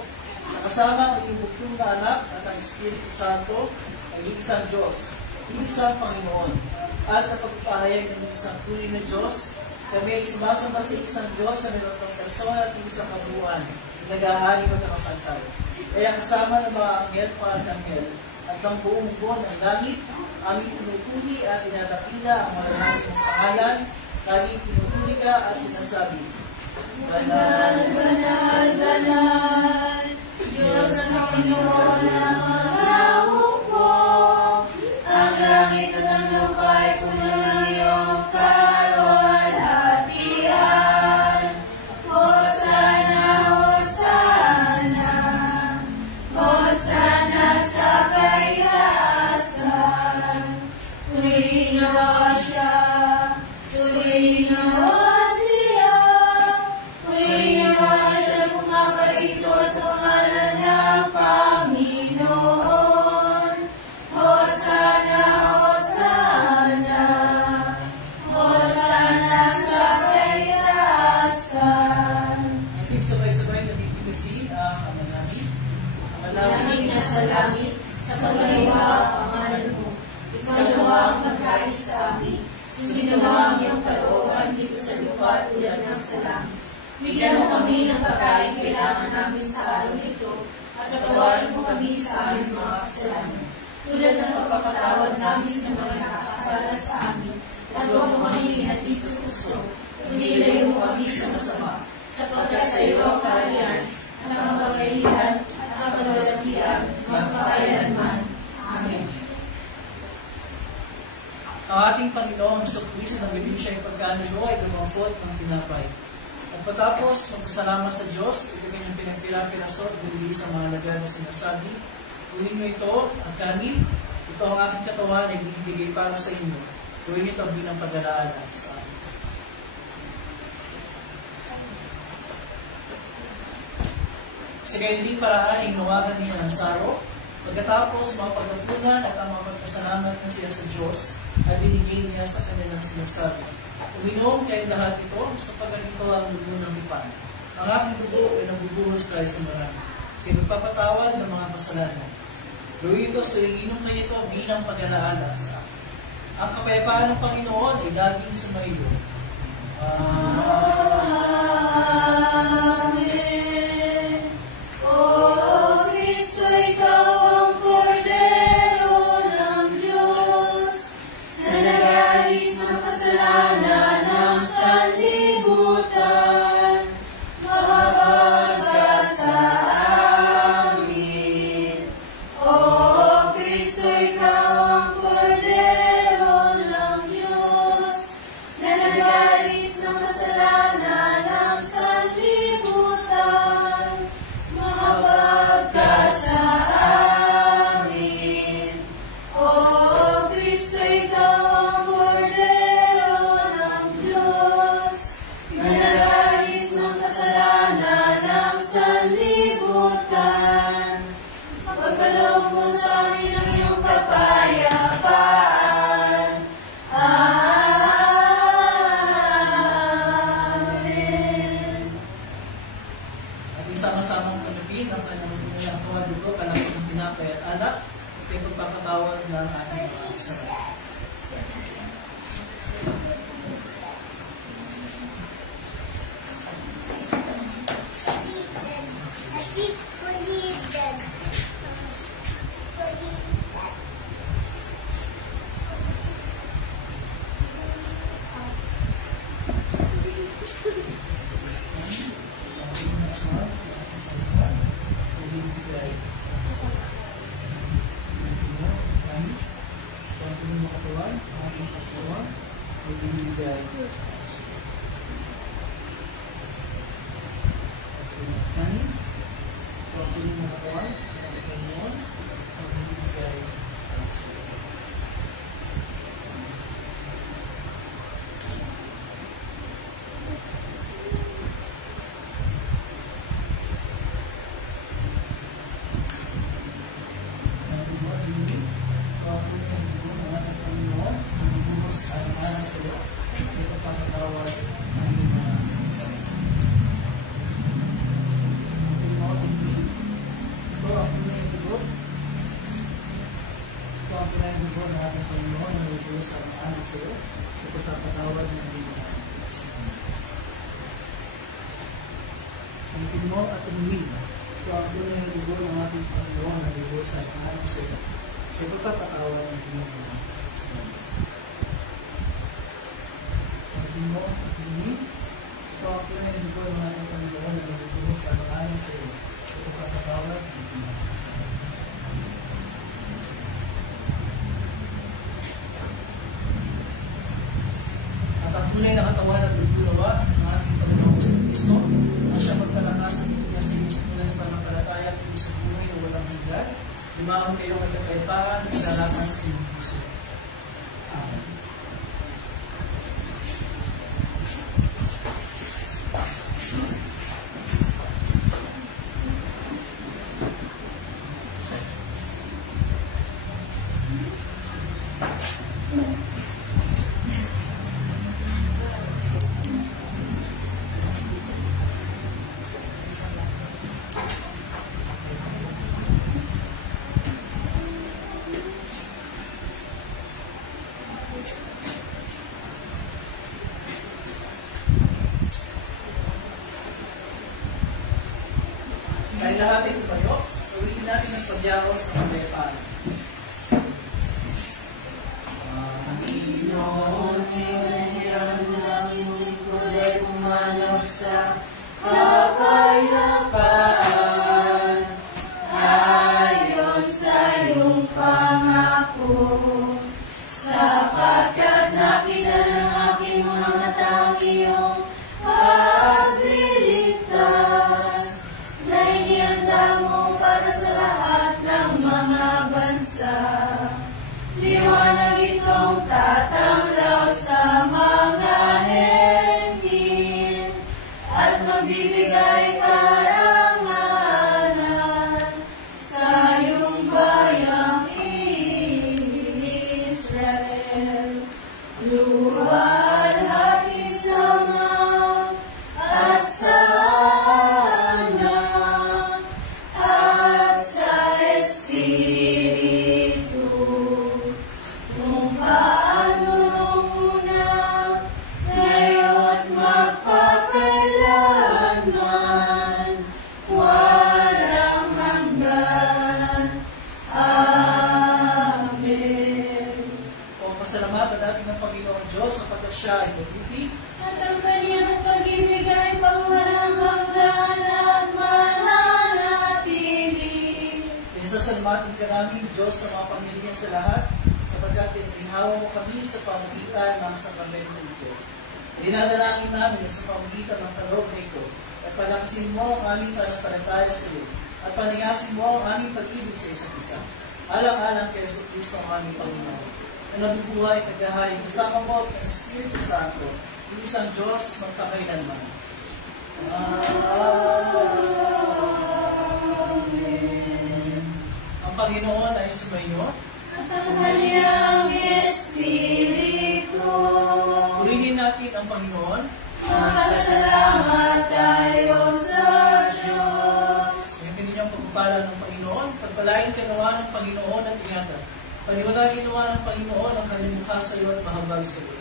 nakasama ang iyong buktong na anak at ang Espiritu Santo, ang isang Diyos, isang Panginoon. At sa pagpapahayag ng isang tunay na Diyos, kami ay sumasamba sa isang Diyos sa mayroong persona at isang kabuuan, nag-ahari o nakapantay. Kaya kasama ng mga anghel, panganghel, at ng buong buwan ng langit, aming pinupuli at inadapila ang maraming pangalan, laging pinupuli ka at sinasabi, Banal, Banal, Banal, Diyos ang Panginoon ang mga hukbo. Ang langit at ang lupa ay puno ng iyong kalwalhatian. Hosana, Hosana, Hosana sa kaitaasan. Purihin nawa siya, purihin nawa siya, purihin nawa siya pumaparito sa pangalan ng Panginoon. Hosana, Hosana, Hosana sa kaitaasan. Ating sabay-sabay na bibigasi ang Ama namin. Ama Namin na sa langit, sa maliwa ang pangalan mo. Ikaw nawa ang pagkain sa amin. Sundin nawa ang iyong kalooban dito sa lupa tulad ng sa langit. Bigyan mo kami ng pagkain kailangan namin sa araw nito at patawarin mo kami sa aming mga kasalanan. Tulad ng pagpapatawad namin sa mga nakakasala sa amin. At huwag mo kami hinati sa puso. Kundi ilayo mo kami sa masama. Sapagkat sa iyo ang kaharian, ang kamapagalihan, at ang paglalatian, magpakailanman. Amen. Ang ating Panginoong Jesucristo ng ibig siya yung pagkaano ay dumampot ng tinapay. At patapos, magpasalamat sa Diyos, ito kanyang pinagpila-pirasot, bili sa mga lagan na sinasabi, gawin mo ito, ang kanin, ito ang aking katawan ay binibigay para sa inyo. Gawin ito bilang pag-alala sa amin. Sa gayon din paraan ay nawagan niya ng saro. Pagkatapos, mga pagkapunan at ang mga pagpasalamat na siya sa Diyos ay binigay niya sa kanilang sinasabi. Uminom kayong lahat ito sapagkat ito ang dugo ng lipan. Ang aking dugo ay nabubuhos tayo sa marami. Sa magpapatawad ng mga kasalanan. Gawin ito sa iinom kayo ito bilang pag-alaala sa akin. Ang kapayapaan ng Panginoon ay laging sumayo. Amen. O Kristo, ikaw ang kordero ng Diyos, na nag-aalis ng kasalanan ng sanlibutan. Mahabag ka sa amin. O Kristo, ikaw ang kordero ng Diyos, na nag-aalis ng kasalanan ng sanlibutan. Mahabag ka sa amin. O Kristo, ikaw ang kordero ng Diyos, na nag-aalis ng kasalanan ng sanlibutan. Pagkaloob mo sa amin ang iyong kapayapaan. Amen. At isama-samang kalapin ang kanyang magpulang tuwa dito, kalapit ng tinapay at alak sa pagpapatawad ng ating mga kasalanan. Ang ng ating Panginoon na nagulong sa mga anak sa iyo, at pagpapatawad ng aming mga kasalanan. Panginoon mo at tumingin, ito ang tunay na dugo ng ating Panginoon na nagulong sa mga anak sa iyo, at pagpapatawad ng aming mga kasalanan. Panginoon mo at tumingin, ito ang tunay na dugo ng ating Panginoon na nagulong sa mga anak sa iyo, at pagpapatawad ng aming mga kasalanan. At ang tunay na katawan at lugulawa ng ating Panginoon sa Kristo, ang siya magpalakas at niya sa iyo sa tunay na pananampalataya at sa buhay na walang hanggan, lumahon kayo at kapayapaan at salamat sa iyong puso. Amen. Dahil lahat ay tumayo, gawin natin ang pagyakaw sa kapayapaan. Panginoon, pinahirap ng lingkod ay pumanap sa kapayapaan. Ayon sa iyong pangako, sapagkat nakita ng aking mga matang iyong pagliligtas, na inihanda mo para sa lahat ng mga bansa. Liwanag itong tatanglaw sa mga hentil at magbibigay karangalan sa iyong bayang Israel. Luwalhati sama at sana at sa Espiritu, kung paano nung una, ngayon magpakailanman, walang hanggan. Amen. O pasalamatan natin ng Panginoon Diyos sapagkat siya ay mabuti. At ang kanyang pag-ibig ay pangwalang hanggan at mananatili. Pinasasalamatan ka namin, Diyos, sa mga pamilya sa lahat, sapagkat ininhawa mo kami sa pamagitan ng sakramento ito. Dinadalangin namin sa pamagitan ng kaloob na ito, at palakasin mo ang aming pananampalataya sa iyo, at panayasin mo ang aming pag-ibig sa isa't isa. Alang-alang kay Jesucristo ang aming Panginoon, na nabubuhay at naghahay kasama mo at ng Espiritu Santo, yung isang Diyos magpakailanman. Amen. Ang Panginoon ay sumayo. At ang kanyang Espiritu, Purihin natin ang Panginoon. magpasalamat tayo sa Diyos. Yung kanilang pagpapala ng Panginoon, pagpalain ka nawa ng Panginoon at ingatan. Paniwalagin nawa ng Panginoon ang kanyang mukha sa iyo at mahabag sa iyo.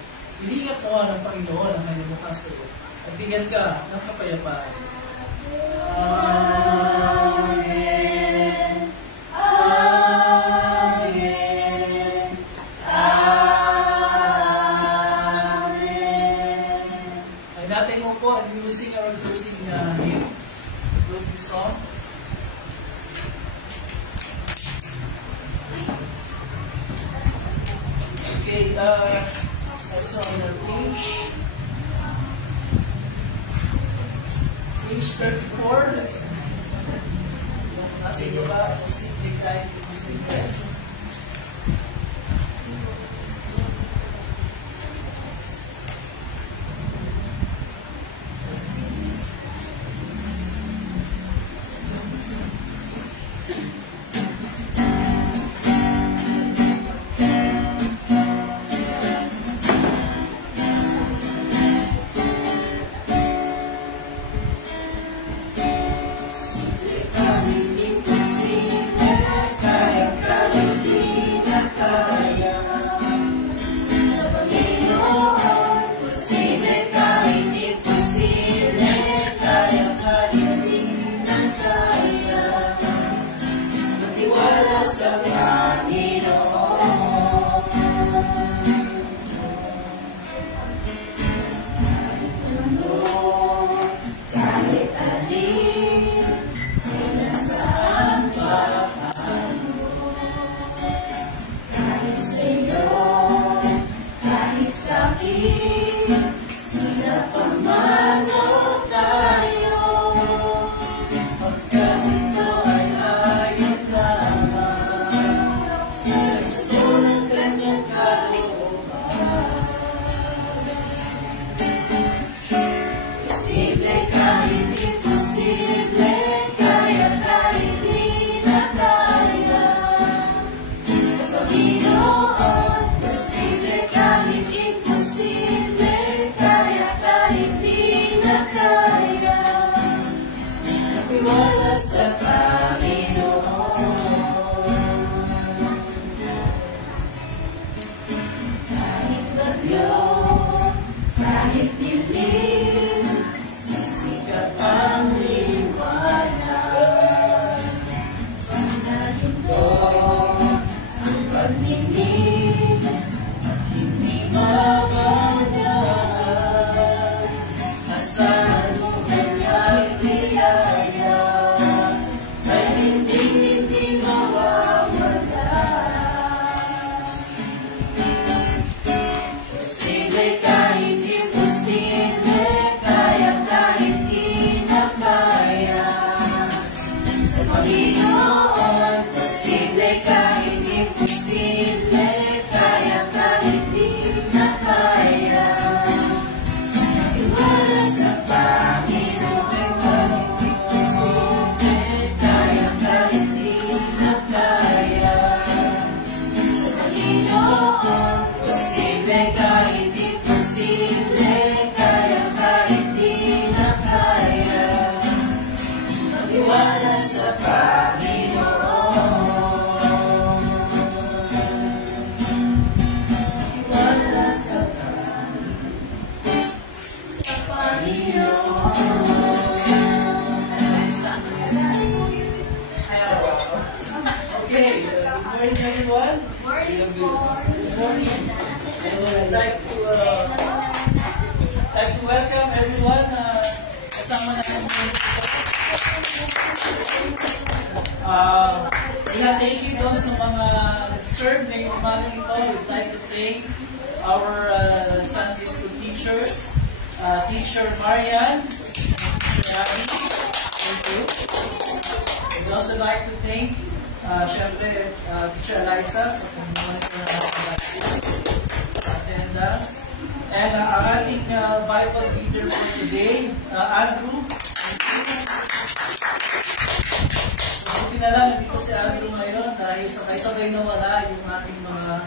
Ilingat nawa ng Panginoon ang kanyang mukha sa iyo at bigyan ka ng kapayapaan. Amen. Amen. Amen. Ay natin mo po, and we will sing our closing hymn, closing song. Okay, that's on the page 34. Nasa iyo ba, simple tayo, simple. Kaya Panginoon, posible kahit imposible, kaya kahit di na kaya. Iwala sa Panginoon, imposible, kaya kahit di na kaya. Sa Panginoon, posible kahit imposible, kaya kahit di na kaya. Iwala sa Panginoon. Iwala sa Panginoon. Okay, good morning everyone. Good morning. I would like to welcome everyone. Kasama natin thank you doon sa mga nag-serve ngayong umaga ito. We'd like to thank our Sunday school teachers, Teacher Marian, Teacher Abby. Thank you. We'd also like to thank syempre, Teacher Eliza sa pag-monitor ng attendance. And ang ating Bible reader for today, Andrew. Buti na lang, dito si Andrew ngayon dahil sabay-sabay na wala yung ating mga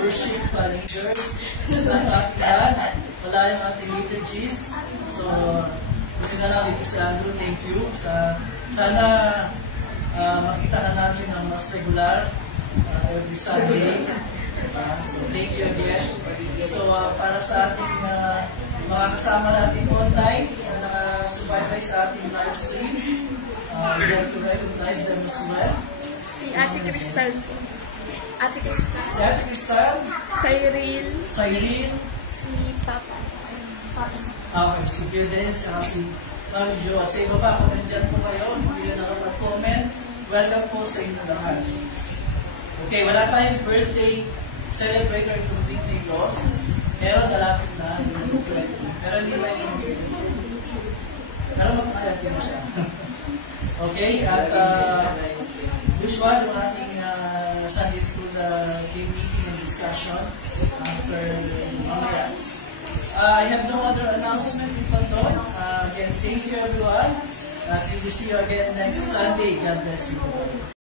worship leaders ng ating lahat. Wala yung ating liturgies. So, buti na lang dito si Andrew. Thank you. Sana makita na natin ang mas regular every Sunday. So, thank you again. So, para sa ating mga kasama natin online na nakasubaybay sa ating live stream, we have to recognize them as well. Si Ate Crystal po. Ate Crystal. Si Ate Crystal. Cyril. Si Papa. Okay, si Gildes, si Mami Jo. At sa iba pa, kung nandyan po kayo, hindi na nakapag-comment, welcome po sa inyo lahat. Okay, wala tayong birthday celebrator itong week nito. Pero malapit na, pero hindi ba yung pero magkakayati na siya. Okay, at usual yung ating Sunday school team meeting and discussion after mamaya. I have no other announcement before dawn. Again, thank you everyone. We will see you again next Sunday. God bless you.